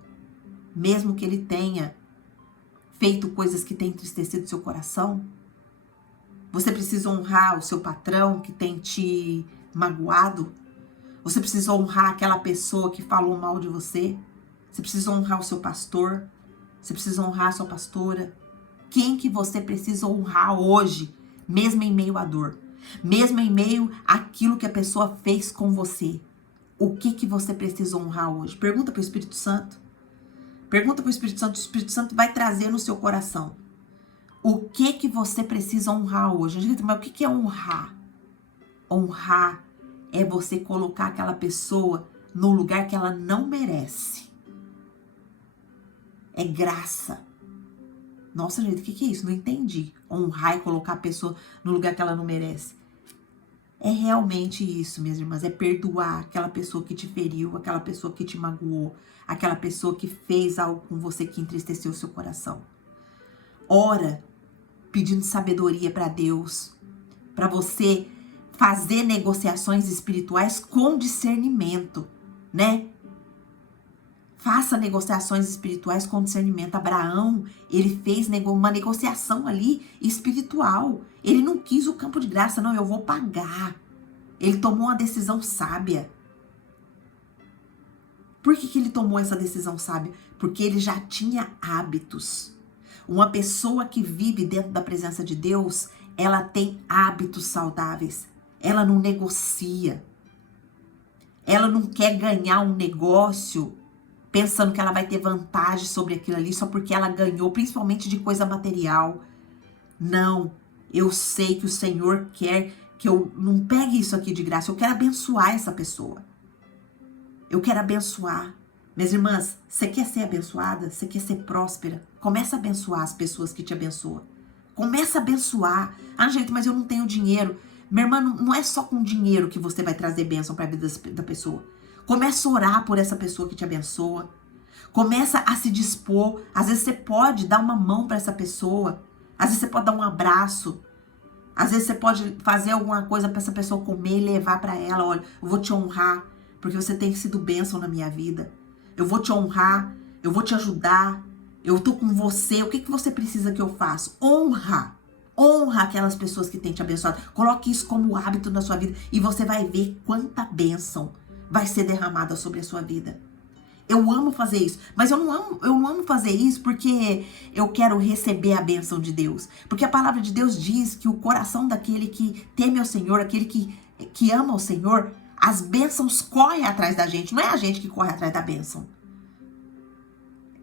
mesmo que ele tenha feito coisas que tenham entristecido seu coração? Você precisa honrar o seu patrão que tem te magoado? Você precisa honrar aquela pessoa que falou mal de você? Você precisa honrar o seu pastor? Você precisa honrar a sua pastora? Quem que você precisa honrar hoje, mesmo em meio à dor? Mesmo em meio àquilo que a pessoa fez com você? O que você precisa honrar hoje? Pergunta para o Espírito Santo. Pergunta para o Espírito Santo vai trazer no seu coração. O que você precisa honrar hoje? Gente, mas o que é honrar? Honrar é você colocar aquela pessoa no lugar que ela não merece. É graça. Nossa, gente, o que é isso? Não entendi. Honrar e colocar a pessoa no lugar que ela não merece. É realmente isso, minhas irmãs. É perdoar aquela pessoa que te feriu, aquela pessoa que te magoou, aquela pessoa que fez algo com você que entristeceu o seu coração. Ora, pedindo sabedoria para Deus, para você fazer negociações espirituais com discernimento, né? Faça negociações espirituais com discernimento. Abraão, ele fez uma negociação ali espiritual. Ele não quis o campo de graça, não, eu vou pagar. Ele tomou uma decisão sábia. Por que ele tomou essa decisão sábia? Porque ele já tinha hábitos. Uma pessoa que vive dentro da presença de Deus, ela tem hábitos saudáveis. Ela não negocia. Ela não quer ganhar um negócio pensando que ela vai ter vantagem sobre aquilo ali só porque ela ganhou, principalmente de coisa material. Não, eu sei que o Senhor quer que eu não pegue isso aqui de graça. Eu quero abençoar essa pessoa. Eu quero abençoar. Minhas irmãs, você quer ser abençoada? Você quer ser próspera? Começa a abençoar as pessoas que te abençoam. Começa a abençoar. Ah, gente, mas eu não tenho dinheiro. Minha irmã, não é só com dinheiro que você vai trazer bênção para a vida da pessoa. Começa a orar por essa pessoa que te abençoa. Começa a se dispor. Às vezes você pode dar uma mão para essa pessoa. Às vezes você pode dar um abraço. Às vezes você pode fazer alguma coisa para essa pessoa comer e levar para ela. Olha, eu vou te honrar, porque você tem sido bênção na minha vida. Eu vou te honrar, eu vou te ajudar. Eu tô com você. O que você precisa que eu faça? Honra. Honra aquelas pessoas que têm te abençoado. Coloque isso como hábito na sua vida e você vai ver quanta bênção vai ser derramada sobre a sua vida. Eu amo fazer isso, mas eu não amo fazer isso porque eu quero receber a bênção de Deus. Porque a palavra de Deus diz que o coração daquele que teme ao Senhor, aquele que ama o Senhor, as bênçãos correm atrás da gente. Não é a gente que corre atrás da bênção.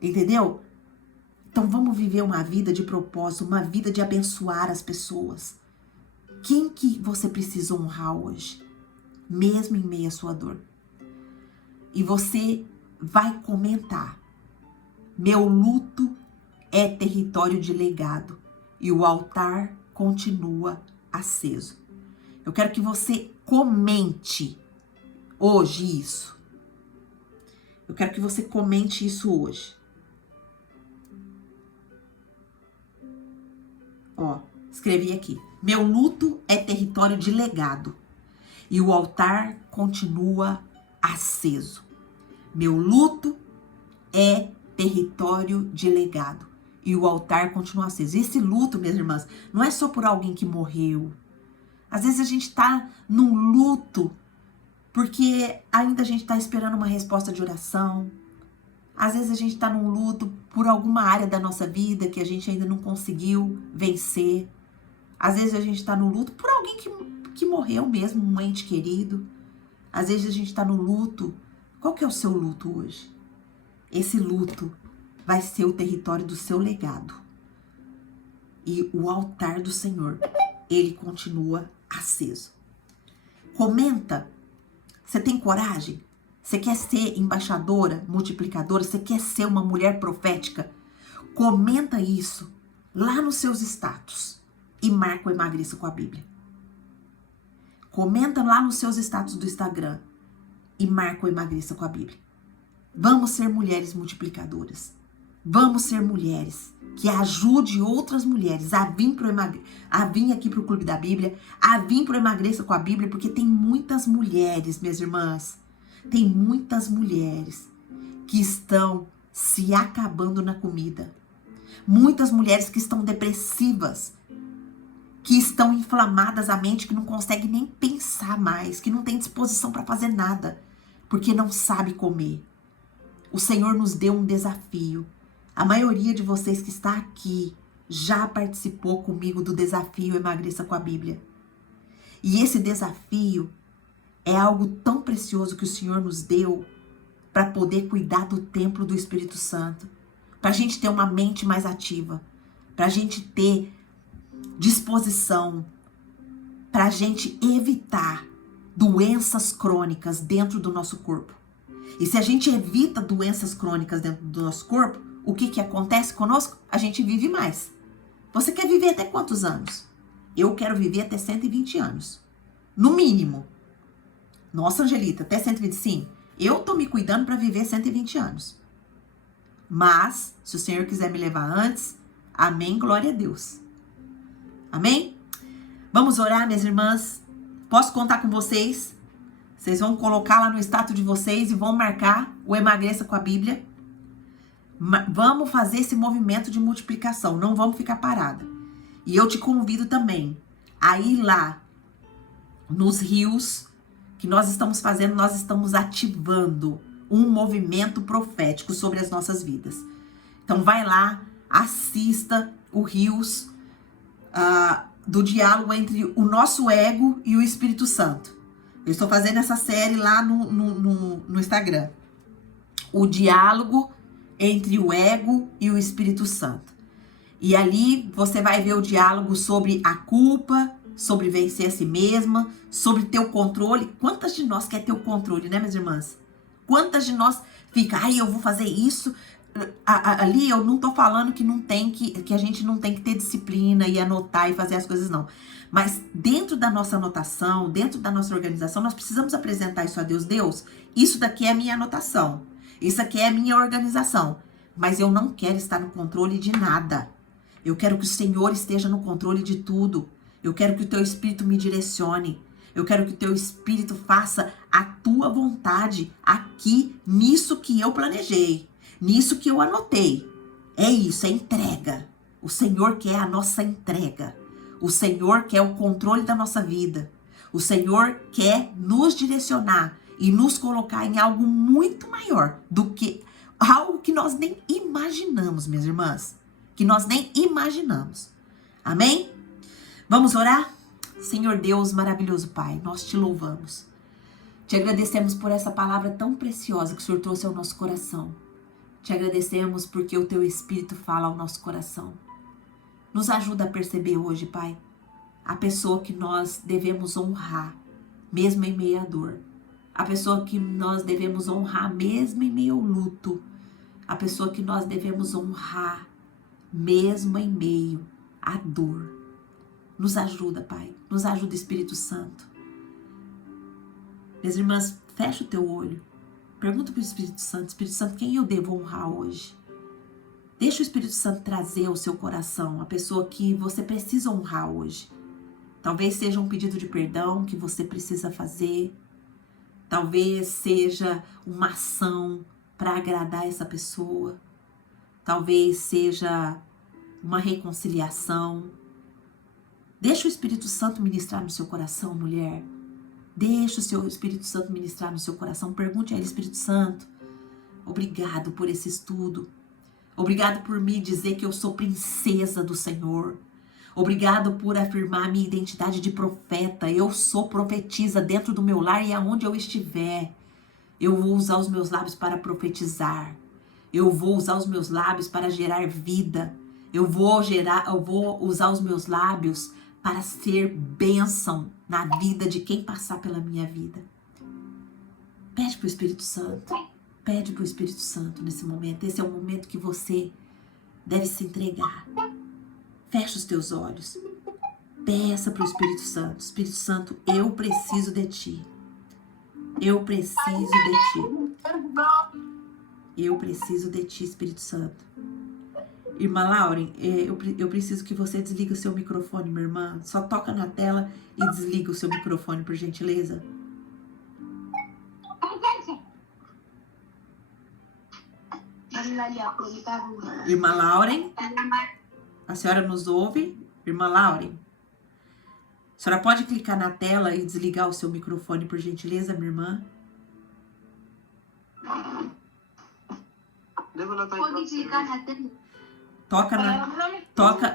Entendeu? Então vamos viver uma vida de propósito, uma vida de abençoar as pessoas. Quem que você precisa honrar hoje? Mesmo em meio à sua dor. E você vai comentar: meu luto é território de legado e o altar continua aceso. Eu quero que você comente hoje isso. Eu quero que você comente isso hoje. Ó, escrevi aqui: meu luto é território de legado e o altar continua aceso. Meu luto é território de legado e o altar continua aceso. Esse luto, minhas irmãs, não é só por alguém que morreu. Às vezes a gente tá num luto porque ainda a gente tá esperando uma resposta de oração. Às vezes a gente tá num luto por alguma área da nossa vida que a gente ainda não conseguiu vencer. Às vezes a gente tá no luto por alguém que morreu mesmo, um ente querido. Às vezes a gente tá no luto. Qual que é o seu luto hoje? Esse luto vai ser o território do seu legado. E o altar do Senhor, ele continua aceso. Comenta. Você tem coragem? Você quer ser embaixadora, multiplicadora? Você quer ser uma mulher profética? Comenta isso lá nos seus status e marca o Emagreça com a Bíblia. Comenta lá nos seus status do Instagram e marca o Emagreça com a Bíblia. Vamos ser mulheres multiplicadoras. Vamos ser mulheres que ajudem outras mulheres a vir aqui para o Clube da Bíblia, a vir para o Emagreça com a Bíblia, porque tem muitas mulheres, minhas irmãs, tem muitas mulheres que estão se acabando na comida. Muitas mulheres que estão depressivas, que estão inflamadas a mente, que não conseguem nem pensar mais, que não tem disposição para fazer nada, porque não sabe comer. O Senhor nos deu um desafio. A maioria de vocês que está aqui já participou comigo do desafio Emagreça com a Bíblia. E esse desafio é algo tão precioso que o Senhor nos deu para poder cuidar do templo do Espírito Santo, para a gente ter uma mente mais ativa, para a gente ter disposição, para a gente evitar doenças crônicas dentro do nosso corpo. E se a gente evita doenças crônicas dentro do nosso corpo, o que acontece conosco? A gente vive mais. Você quer viver até quantos anos? Eu quero viver até 120 anos. No mínimo. Nossa, Angelita, até 125? Eu tô me cuidando para viver 120 anos. Mas, se o Senhor quiser me levar antes, amém, glória a Deus. Amém? Vamos orar, minhas irmãs? Posso contar com vocês? Vocês vão colocar lá no status de vocês e vão marcar o Emagreça com a Bíblia. Vamos fazer esse movimento de multiplicação, não vamos ficar parada. E eu te convido também a ir lá nos rios que nós estamos fazendo, nós estamos ativando um movimento profético sobre as nossas vidas. Então vai lá, assista o Rios do diálogo entre o nosso ego e o Espírito Santo. Eu estou fazendo essa série lá no Instagram. O diálogo entre o ego e o Espírito Santo. E ali você vai ver o diálogo sobre a culpa, sobre vencer a si mesma, sobre ter o controle. Quantas de nós quer ter o controle, né, minhas irmãs? Quantas de nós fica, eu vou fazer isso. Ali eu não tô falando que a gente não tem que ter disciplina e anotar e fazer as coisas, não. Mas dentro da nossa anotação, dentro da nossa organização, nós precisamos apresentar isso a Deus. Deus, isso daqui é a minha anotação. Isso aqui é a minha organização. Mas eu não quero estar no controle de nada. Eu quero que o Senhor esteja no controle de tudo. Eu quero que o teu Espírito me direcione. Eu quero que o teu Espírito faça a tua vontade aqui, nisso que eu planejei, nisso que eu anotei. É isso, é entrega. O Senhor quer a nossa entrega. O Senhor quer o controle da nossa vida. O Senhor quer nos direcionar e nos colocar em algo muito maior do que algo que nós nem imaginamos, minhas irmãs. Que nós nem imaginamos. Amém? Vamos orar? Senhor Deus, maravilhoso Pai, nós te louvamos. Te agradecemos por essa palavra tão preciosa que o Senhor trouxe ao nosso coração. Te agradecemos porque o teu Espírito fala ao nosso coração. Nos ajuda a perceber hoje, Pai, a pessoa que nós devemos honrar, mesmo em meio à dor. A pessoa que nós devemos honrar, mesmo em meio ao luto. A pessoa que nós devemos honrar, mesmo em meio à dor. Nos ajuda, Pai. Nos ajuda, Espírito Santo. Minhas irmãs, fecha o teu olho. Pergunta para o Espírito Santo, quem eu devo honrar hoje? Deixa o Espírito Santo trazer ao seu coração a pessoa que você precisa honrar hoje. Talvez seja um pedido de perdão que você precisa fazer. Talvez seja uma ação para agradar essa pessoa. Talvez seja uma reconciliação. Deixa o Espírito Santo ministrar no seu coração, mulher. Deixa o seu Espírito Santo ministrar no seu coração. Pergunte a ele, Espírito Santo, obrigado por esse estudo. Obrigado por me dizer que eu sou princesa do Senhor. Obrigado por afirmar minha identidade de profeta. Eu sou profetisa dentro do meu lar e aonde eu estiver. Eu vou usar os meus lábios para profetizar. Eu vou usar os meus lábios para gerar vida. Eu vou usar os meus lábios para ser bênção na vida de quem passar pela minha vida. Pede para o Espírito Santo. Pede para o Espírito Santo nesse momento. Esse é o momento que você deve se entregar. Fecha os teus olhos. Peça para o Espírito Santo. Espírito Santo, eu preciso de ti. Eu preciso de ti. Eu preciso de ti, Espírito Santo. Irmã Lauren, eu preciso que você desligue o seu microfone, minha irmã. Só toca na tela e desliga o seu microfone, por gentileza. Irmã Lauren, a senhora nos ouve? Irmã Lauren, a senhora pode clicar na tela e desligar o seu microfone, por gentileza, minha irmã? Pode clicar na tela.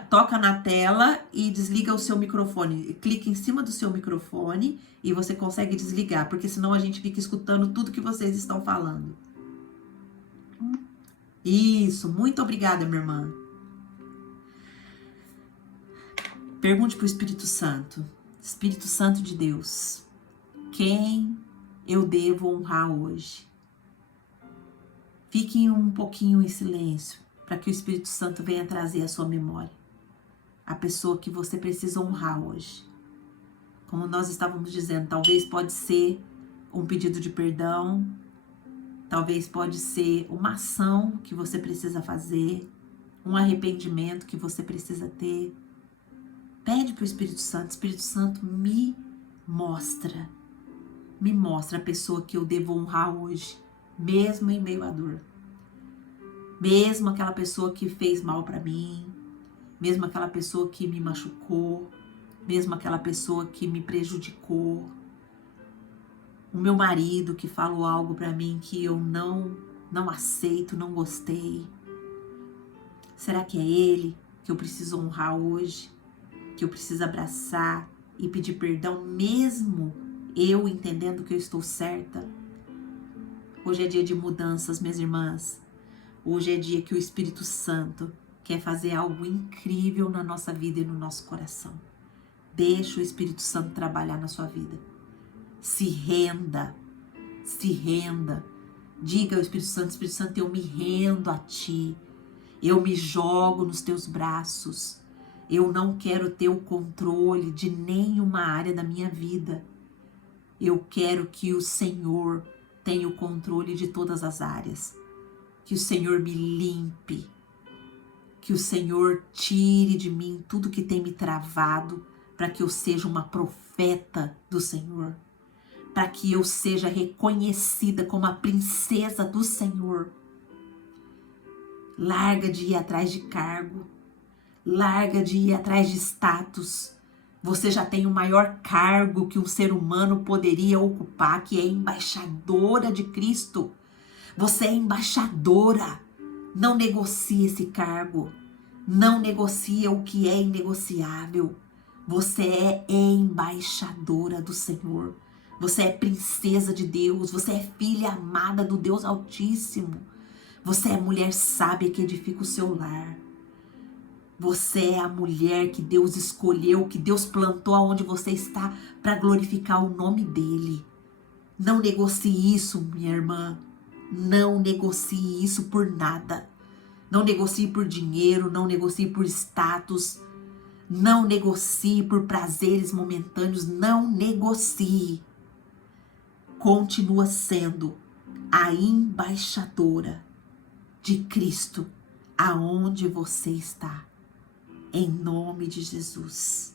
Toca na tela e desliga o seu microfone. Clica em cima do seu microfone e você consegue desligar, porque senão a gente fica escutando tudo que vocês estão falando. Isso, muito obrigada, minha irmã. Pergunte para o Espírito Santo. Espírito Santo de Deus, quem eu devo honrar hoje? Fique um pouquinho em silêncio, para que o Espírito Santo venha trazer à sua memória a pessoa que você precisa honrar hoje. Como nós estávamos dizendo, talvez pode ser um pedido de perdão, talvez pode ser uma ação que você precisa fazer, um arrependimento que você precisa ter. Pede para o Espírito Santo, me mostra a pessoa que eu devo honrar hoje, mesmo em meio à dor. Mesmo aquela pessoa que fez mal para mim, mesmo aquela pessoa que me machucou, mesmo aquela pessoa que me prejudicou. o meu marido que falou algo para mim que eu não aceito, não gostei. Será que é ele que eu preciso honrar hoje? Que eu preciso abraçar e pedir perdão mesmo eu entendendo que eu estou certa? Hoje é dia de mudanças, minhas irmãs. Hoje é dia que o Espírito Santo quer fazer algo incrível na nossa vida e no nosso coração. Deixa o Espírito Santo trabalhar na sua vida. Se renda, se renda. Diga ao Espírito Santo, eu me rendo a Ti. Eu me jogo nos Teus braços. Eu não quero ter o controle de nenhuma área da minha vida. Eu quero que o Senhor tenha o controle de todas as áreas. Que o Senhor me limpe. Que o Senhor tire de mim tudo que tem me travado, para que eu seja uma profeta do Senhor. Para que eu seja reconhecida como a princesa do Senhor. Larga de ir atrás de cargo. Larga de ir atrás de status. Você já tem o maior cargo que um ser humano poderia ocupar, que é embaixadora de Cristo. Você é embaixadora. Não negocie esse cargo. Não negocie o que é inegociável. Você é embaixadora do Senhor. Você é princesa de Deus. Você é filha amada do Deus Altíssimo. Você é mulher sábia que edifica o seu lar. Você é a mulher que Deus escolheu, que Deus plantou aonde você está para glorificar o nome dEle. Não negocie isso, minha irmã. Não negocie isso por nada. Não negocie por dinheiro, não negocie por status. Não negocie por prazeres momentâneos. Não negocie. Continua sendo a embaixadora de Cristo aonde você está. Em nome de Jesus.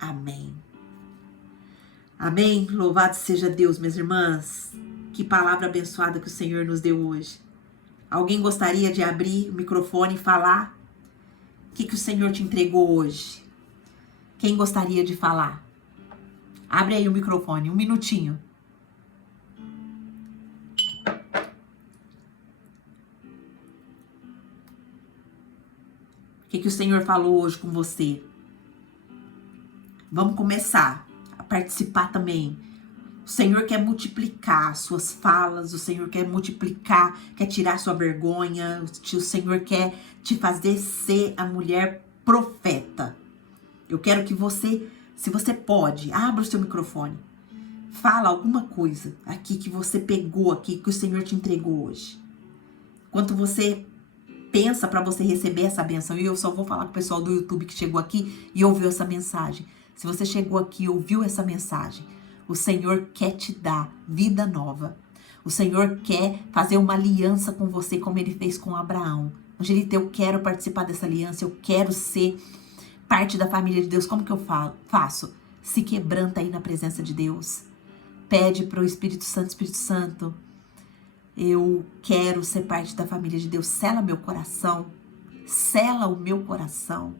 Amém. Amém. Louvado seja Deus, minhas irmãs. Que palavra abençoada que o Senhor nos deu hoje. Alguém gostaria de abrir o microfone e falar? O que o Senhor te entregou hoje? Quem gostaria de falar? Abre aí o microfone, 1 minutinho. O que o Senhor falou hoje com você? Vamos começar a participar também. O Senhor quer multiplicar suas falas, o Senhor quer multiplicar, quer tirar sua vergonha, o Senhor quer te fazer ser a mulher profeta. Eu quero que você, se você pode, abra o seu microfone. Fala alguma coisa aqui que você pegou aqui, que o Senhor te entregou hoje. Enquanto você pensa para você receber essa bênção, e eu só vou falar com o pessoal do YouTube que chegou aqui e ouviu essa mensagem. Se você chegou aqui e ouviu essa mensagem, o Senhor quer te dar vida nova. O Senhor quer fazer uma aliança com você, como Ele fez com Abraão. Angelita, eu quero participar dessa aliança, eu quero ser parte da família de Deus. Como que eu faço? Se quebranta aí na presença de Deus. Pede para o Espírito Santo, eu quero ser parte da família de Deus. Sela meu coração. Sela o meu coração.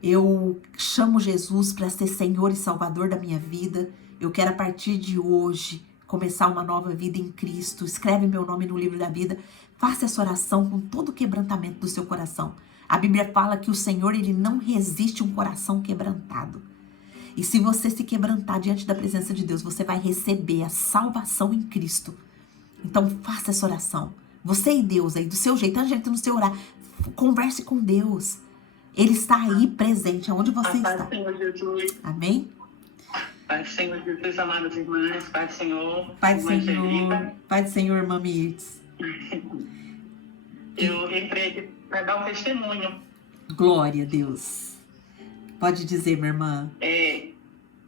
Eu chamo Jesus para ser Senhor e Salvador da minha vida. Eu quero a partir de hoje começar uma nova vida em Cristo. Escreve meu nome no livro da vida. Faça essa oração com todo o quebrantamento do seu coração. A Bíblia fala que o Senhor, Ele não resiste um coração quebrantado. E se você se quebrantar diante da presença de Deus, você vai receber a salvação em Cristo. Então faça essa oração. Você e Deus aí, do seu jeito, Angelita, no seu orar. Converse com Deus. Ele está aí presente, aonde você está. Senhor Jesus. Amém? Pai do Senhor Jesus, amadas irmãs, Pai do Senhor. Pai do Senhor. Pai do Senhor, irmã Mirtz. Eu entrei aqui para dar um testemunho. Glória a Deus. Pode dizer, minha irmã.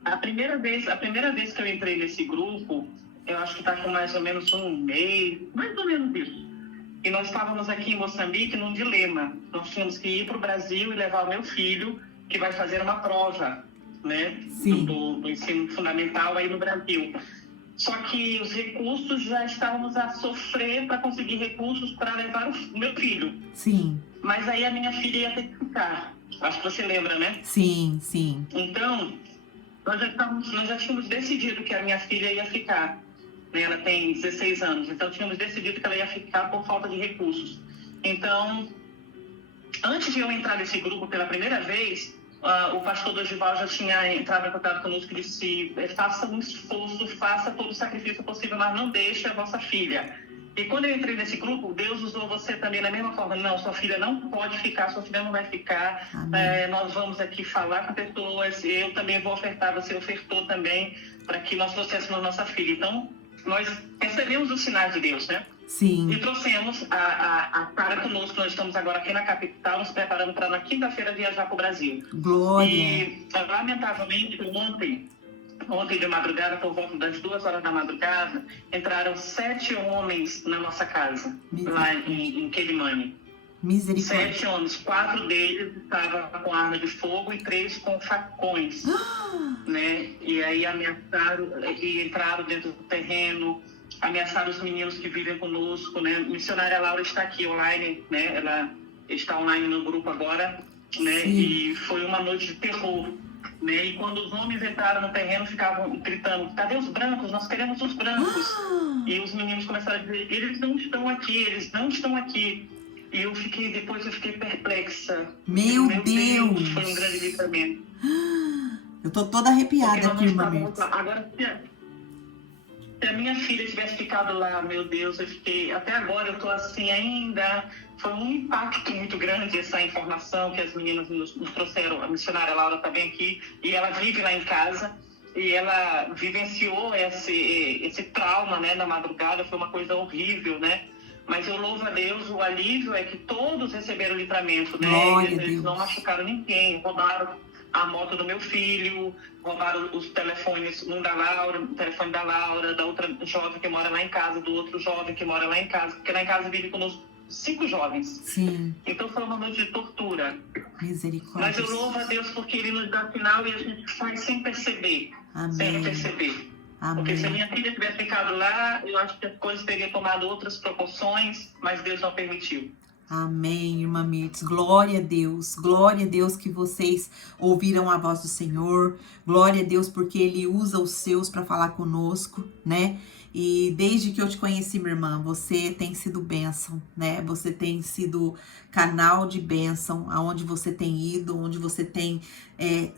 A primeira vez que eu entrei nesse grupo, eu acho que está com mais ou menos um mês, mais ou menos isso. E nós estávamos aqui em Moçambique num dilema. Nós tínhamos que ir para o Brasil e levar o meu filho, que vai fazer uma prova, né? Do ensino fundamental aí no Brasil. Só que os recursos, já estávamos a sofrer para conseguir recursos para levar o meu filho. Sim. Mas aí a minha filha ia ter que ficar. Acho que você lembra, né? Sim, sim. Então, nós já tínhamos decidido que a minha filha ia ficar. né? Ela tem 16 anos, então tínhamos decidido que ela ia ficar por falta de recursos. Então, antes de eu entrar nesse grupo pela primeira vez, o pastor Dorival já tinha entrado em contato conosco e disse: faça um esforço, faça todo o sacrifício possível, mas não deixe a vossa filha. E quando eu entrei nesse grupo, Deus usou você também da mesma forma. Não, sua filha não pode ficar, sua filha não vai ficar. Nós vamos aqui falar com pessoas, eu também vou ofertar, você ofertou também, para que nós trouxéssemos nossa filha. Então, nós recebemos os sinais de Deus, né? Sim. E trouxemos a Sara conosco. Nós estamos agora aqui na capital, nos preparando para na quinta-feira viajar para o Brasil. Glória. E, lamentavelmente, ontem de madrugada, por volta das 2 horas da madrugada, entraram 7 homens na nossa casa, lá em Quelimane. Misericórdia. 7 homens, 4 deles estavam com arma de fogo e 3 com facões, né? E aí ameaçaram, e entraram dentro do terreno, ameaçaram os meninos que vivem conosco, né? A missionária Laura está aqui online, né? Ela está online no grupo agora, né? Sim. E foi uma noite de terror, né? E quando os homens entraram no terreno, ficavam gritando: cadê os brancos? Nós queremos os brancos. E os meninos começaram a dizer: eles não estão aqui, eles não estão aqui. E depois eu fiquei perplexa. Meu Deus! Foi um grande livramento. Eu tô toda arrepiada aqui, irmã Mirtz. Agora, se a minha filha tivesse ficado lá, meu Deus, até agora eu tô assim ainda. Foi um impacto muito grande essa informação que as meninas nos trouxeram. A missionária Laura está bem aqui, e ela vive lá em casa, e ela vivenciou esse trauma, né, da madrugada. Foi uma coisa horrível, né? Mas eu louvo a Deus, o alívio é que todos receberam livramento, né? Eles não machucaram ninguém, roubaram a moto do meu filho, roubaram os telefones, o telefone da Laura, da outra jovem que mora lá em casa, do outro jovem que mora lá em casa, porque lá em casa vive conosco 5 jovens. Sim. Então foi uma noite de tortura. Misericórdia. Mas eu louvo a Deus porque Ele nos dá sinal e a gente faz sem perceber. Amém. Sem perceber. Amém. Porque se a minha filha tivesse ficado lá, eu acho que as coisas teriam tomado outras proporções, mas Deus não permitiu. Amém, irmã Mirtz. Glória a Deus que vocês ouviram a voz do Senhor. Glória a Deus porque Ele usa os seus para falar conosco, né? E desde que eu te conheci, minha irmã, você tem sido bênção, né? Você tem sido canal de bênção, aonde você tem ido, onde você tem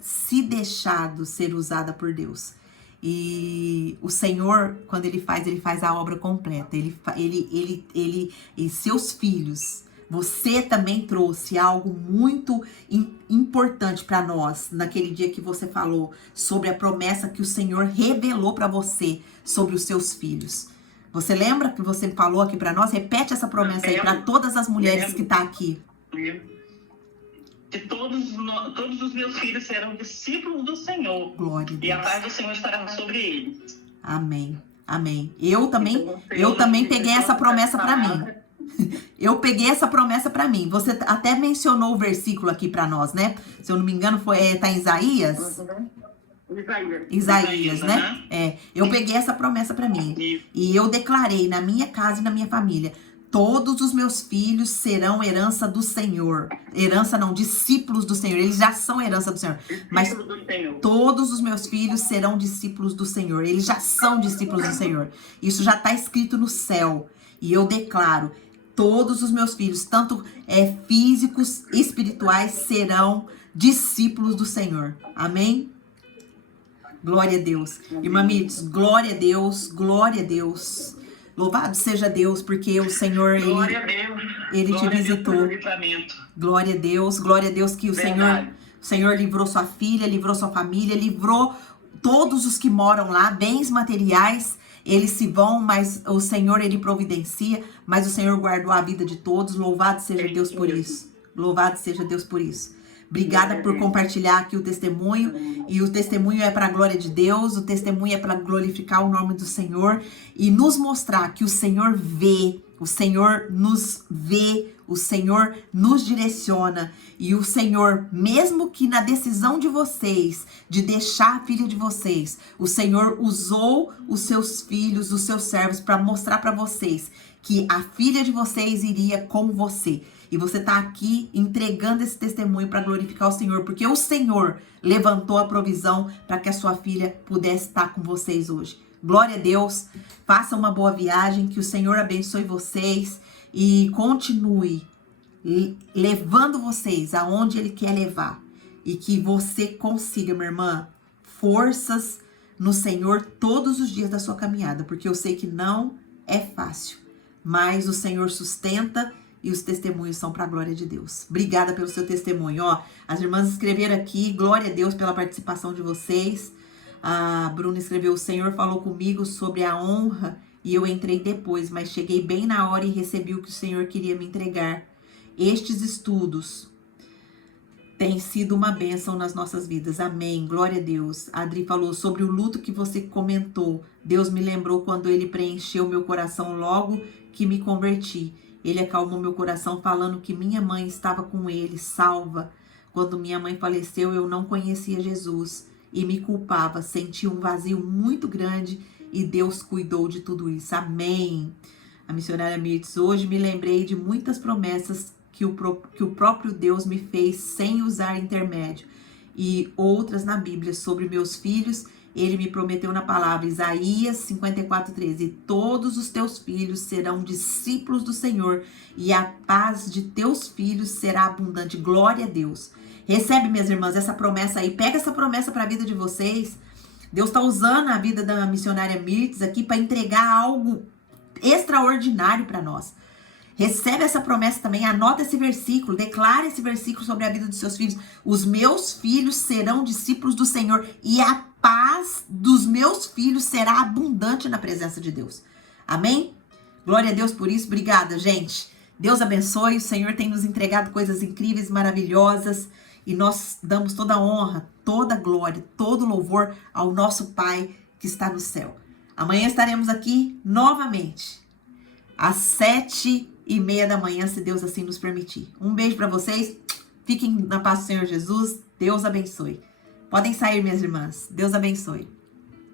se deixado ser usada por Deus. E o Senhor, quando Ele faz a obra completa. Ele e seus filhos. Você também trouxe algo muito importante para nós naquele dia que você falou sobre a promessa que o Senhor revelou para você sobre os seus filhos. Você lembra que você falou aqui para nós? Repete essa promessa aí para todas as mulheres que estão aqui. Que todos os meus filhos serão discípulos do Senhor. Glória a Deus. E a paz do Senhor estará sobre eles. Amém. Amém. Eu também peguei essa promessa para mim. Eu peguei essa promessa para mim. Você até mencionou o versículo aqui para nós, né? Se eu não me engano, tá em Isaías. Isaías, né? Eu peguei essa promessa para mim. E eu declarei na minha casa e na minha família: todos os meus filhos serão herança do Senhor. Herança não, discípulos do Senhor. Eles já são herança do Senhor. Mas todos os meus filhos serão discípulos do Senhor. Eles já são discípulos do Senhor. Isso já está escrito no céu. E eu declaro: todos os meus filhos, tanto físicos, espirituais, serão discípulos do Senhor. Amém? Glória a Deus. Irmã Mirtz, glória a Deus, glória a Deus. Louvado seja Deus, porque o Senhor, Ele te visitou. Glória a Deus que o Senhor livrou sua filha, livrou sua família, livrou todos os que moram lá, bens materiais. Eles se vão, mas o Senhor, Ele providencia, mas o Senhor guardou a vida de todos. Louvado seja Deus por isso. Louvado seja Deus por isso. Obrigada por compartilhar aqui o testemunho. E o testemunho é para a glória de Deus, o testemunho é para glorificar o nome do Senhor e nos mostrar que o Senhor vê, o Senhor nos vê, o Senhor nos direciona. E o Senhor, mesmo que na decisão de vocês, de deixar a filha de vocês, o Senhor usou os seus filhos, os seus servos, para mostrar para vocês que a filha de vocês iria com você. E você está aqui entregando esse testemunho para glorificar o Senhor, porque o Senhor levantou a provisão para que a sua filha pudesse estar com vocês hoje. Glória a Deus. Faça uma boa viagem, que o Senhor abençoe vocês e continue levando vocês aonde Ele quer levar. E que você consiga, minha irmã, forças no Senhor todos os dias da sua caminhada, porque eu sei que não é fácil, mas o Senhor sustenta e os testemunhos são para a glória de Deus. Obrigada pelo seu testemunho. Ó, as irmãs escreveram aqui, glória a Deus pela participação de vocês. A Bruna escreveu, o Senhor falou comigo sobre a honra e eu entrei depois, mas cheguei bem na hora e recebi o que o Senhor queria me entregar. Estes estudos têm sido uma bênção nas nossas vidas. Amém. Glória a Deus. A Adri falou sobre o luto que você comentou. Deus me lembrou quando Ele preencheu meu coração logo que me converti. Ele acalmou meu coração falando que minha mãe estava com Ele, salva. Quando minha mãe faleceu, eu não conhecia Jesus e me culpava. Senti um vazio muito grande e Deus cuidou de tudo isso. Amém. A missionária Mirtz, hoje me lembrei de muitas promessas que o próprio Deus me fez sem usar intermédio. E outras na Bíblia sobre meus filhos. Ele me prometeu na palavra, Isaías 54:13, e todos os teus filhos serão discípulos do Senhor, e a paz de teus filhos será abundante. Glória a Deus. Recebe, minhas irmãs, essa promessa aí. Pega essa promessa para a vida de vocês. Deus está usando a vida da missionária Mirtz aqui para entregar algo extraordinário para nós. Recebe essa promessa também, anota esse versículo, declara esse versículo sobre a vida dos seus filhos. Os meus filhos serão discípulos do Senhor e a paz dos meus filhos será abundante na presença de Deus. Amém? Glória a Deus por isso. Obrigada, gente. Deus abençoe. O Senhor tem nos entregado coisas incríveis, maravilhosas. E nós damos toda a honra, toda a glória, todo o louvor ao nosso Pai que está no céu. Amanhã estaremos aqui novamente, às 7:30 da manhã, se Deus assim nos permitir. Um beijo para vocês. Fiquem na paz do Senhor Jesus. Deus abençoe. Podem sair, minhas irmãs. Deus abençoe.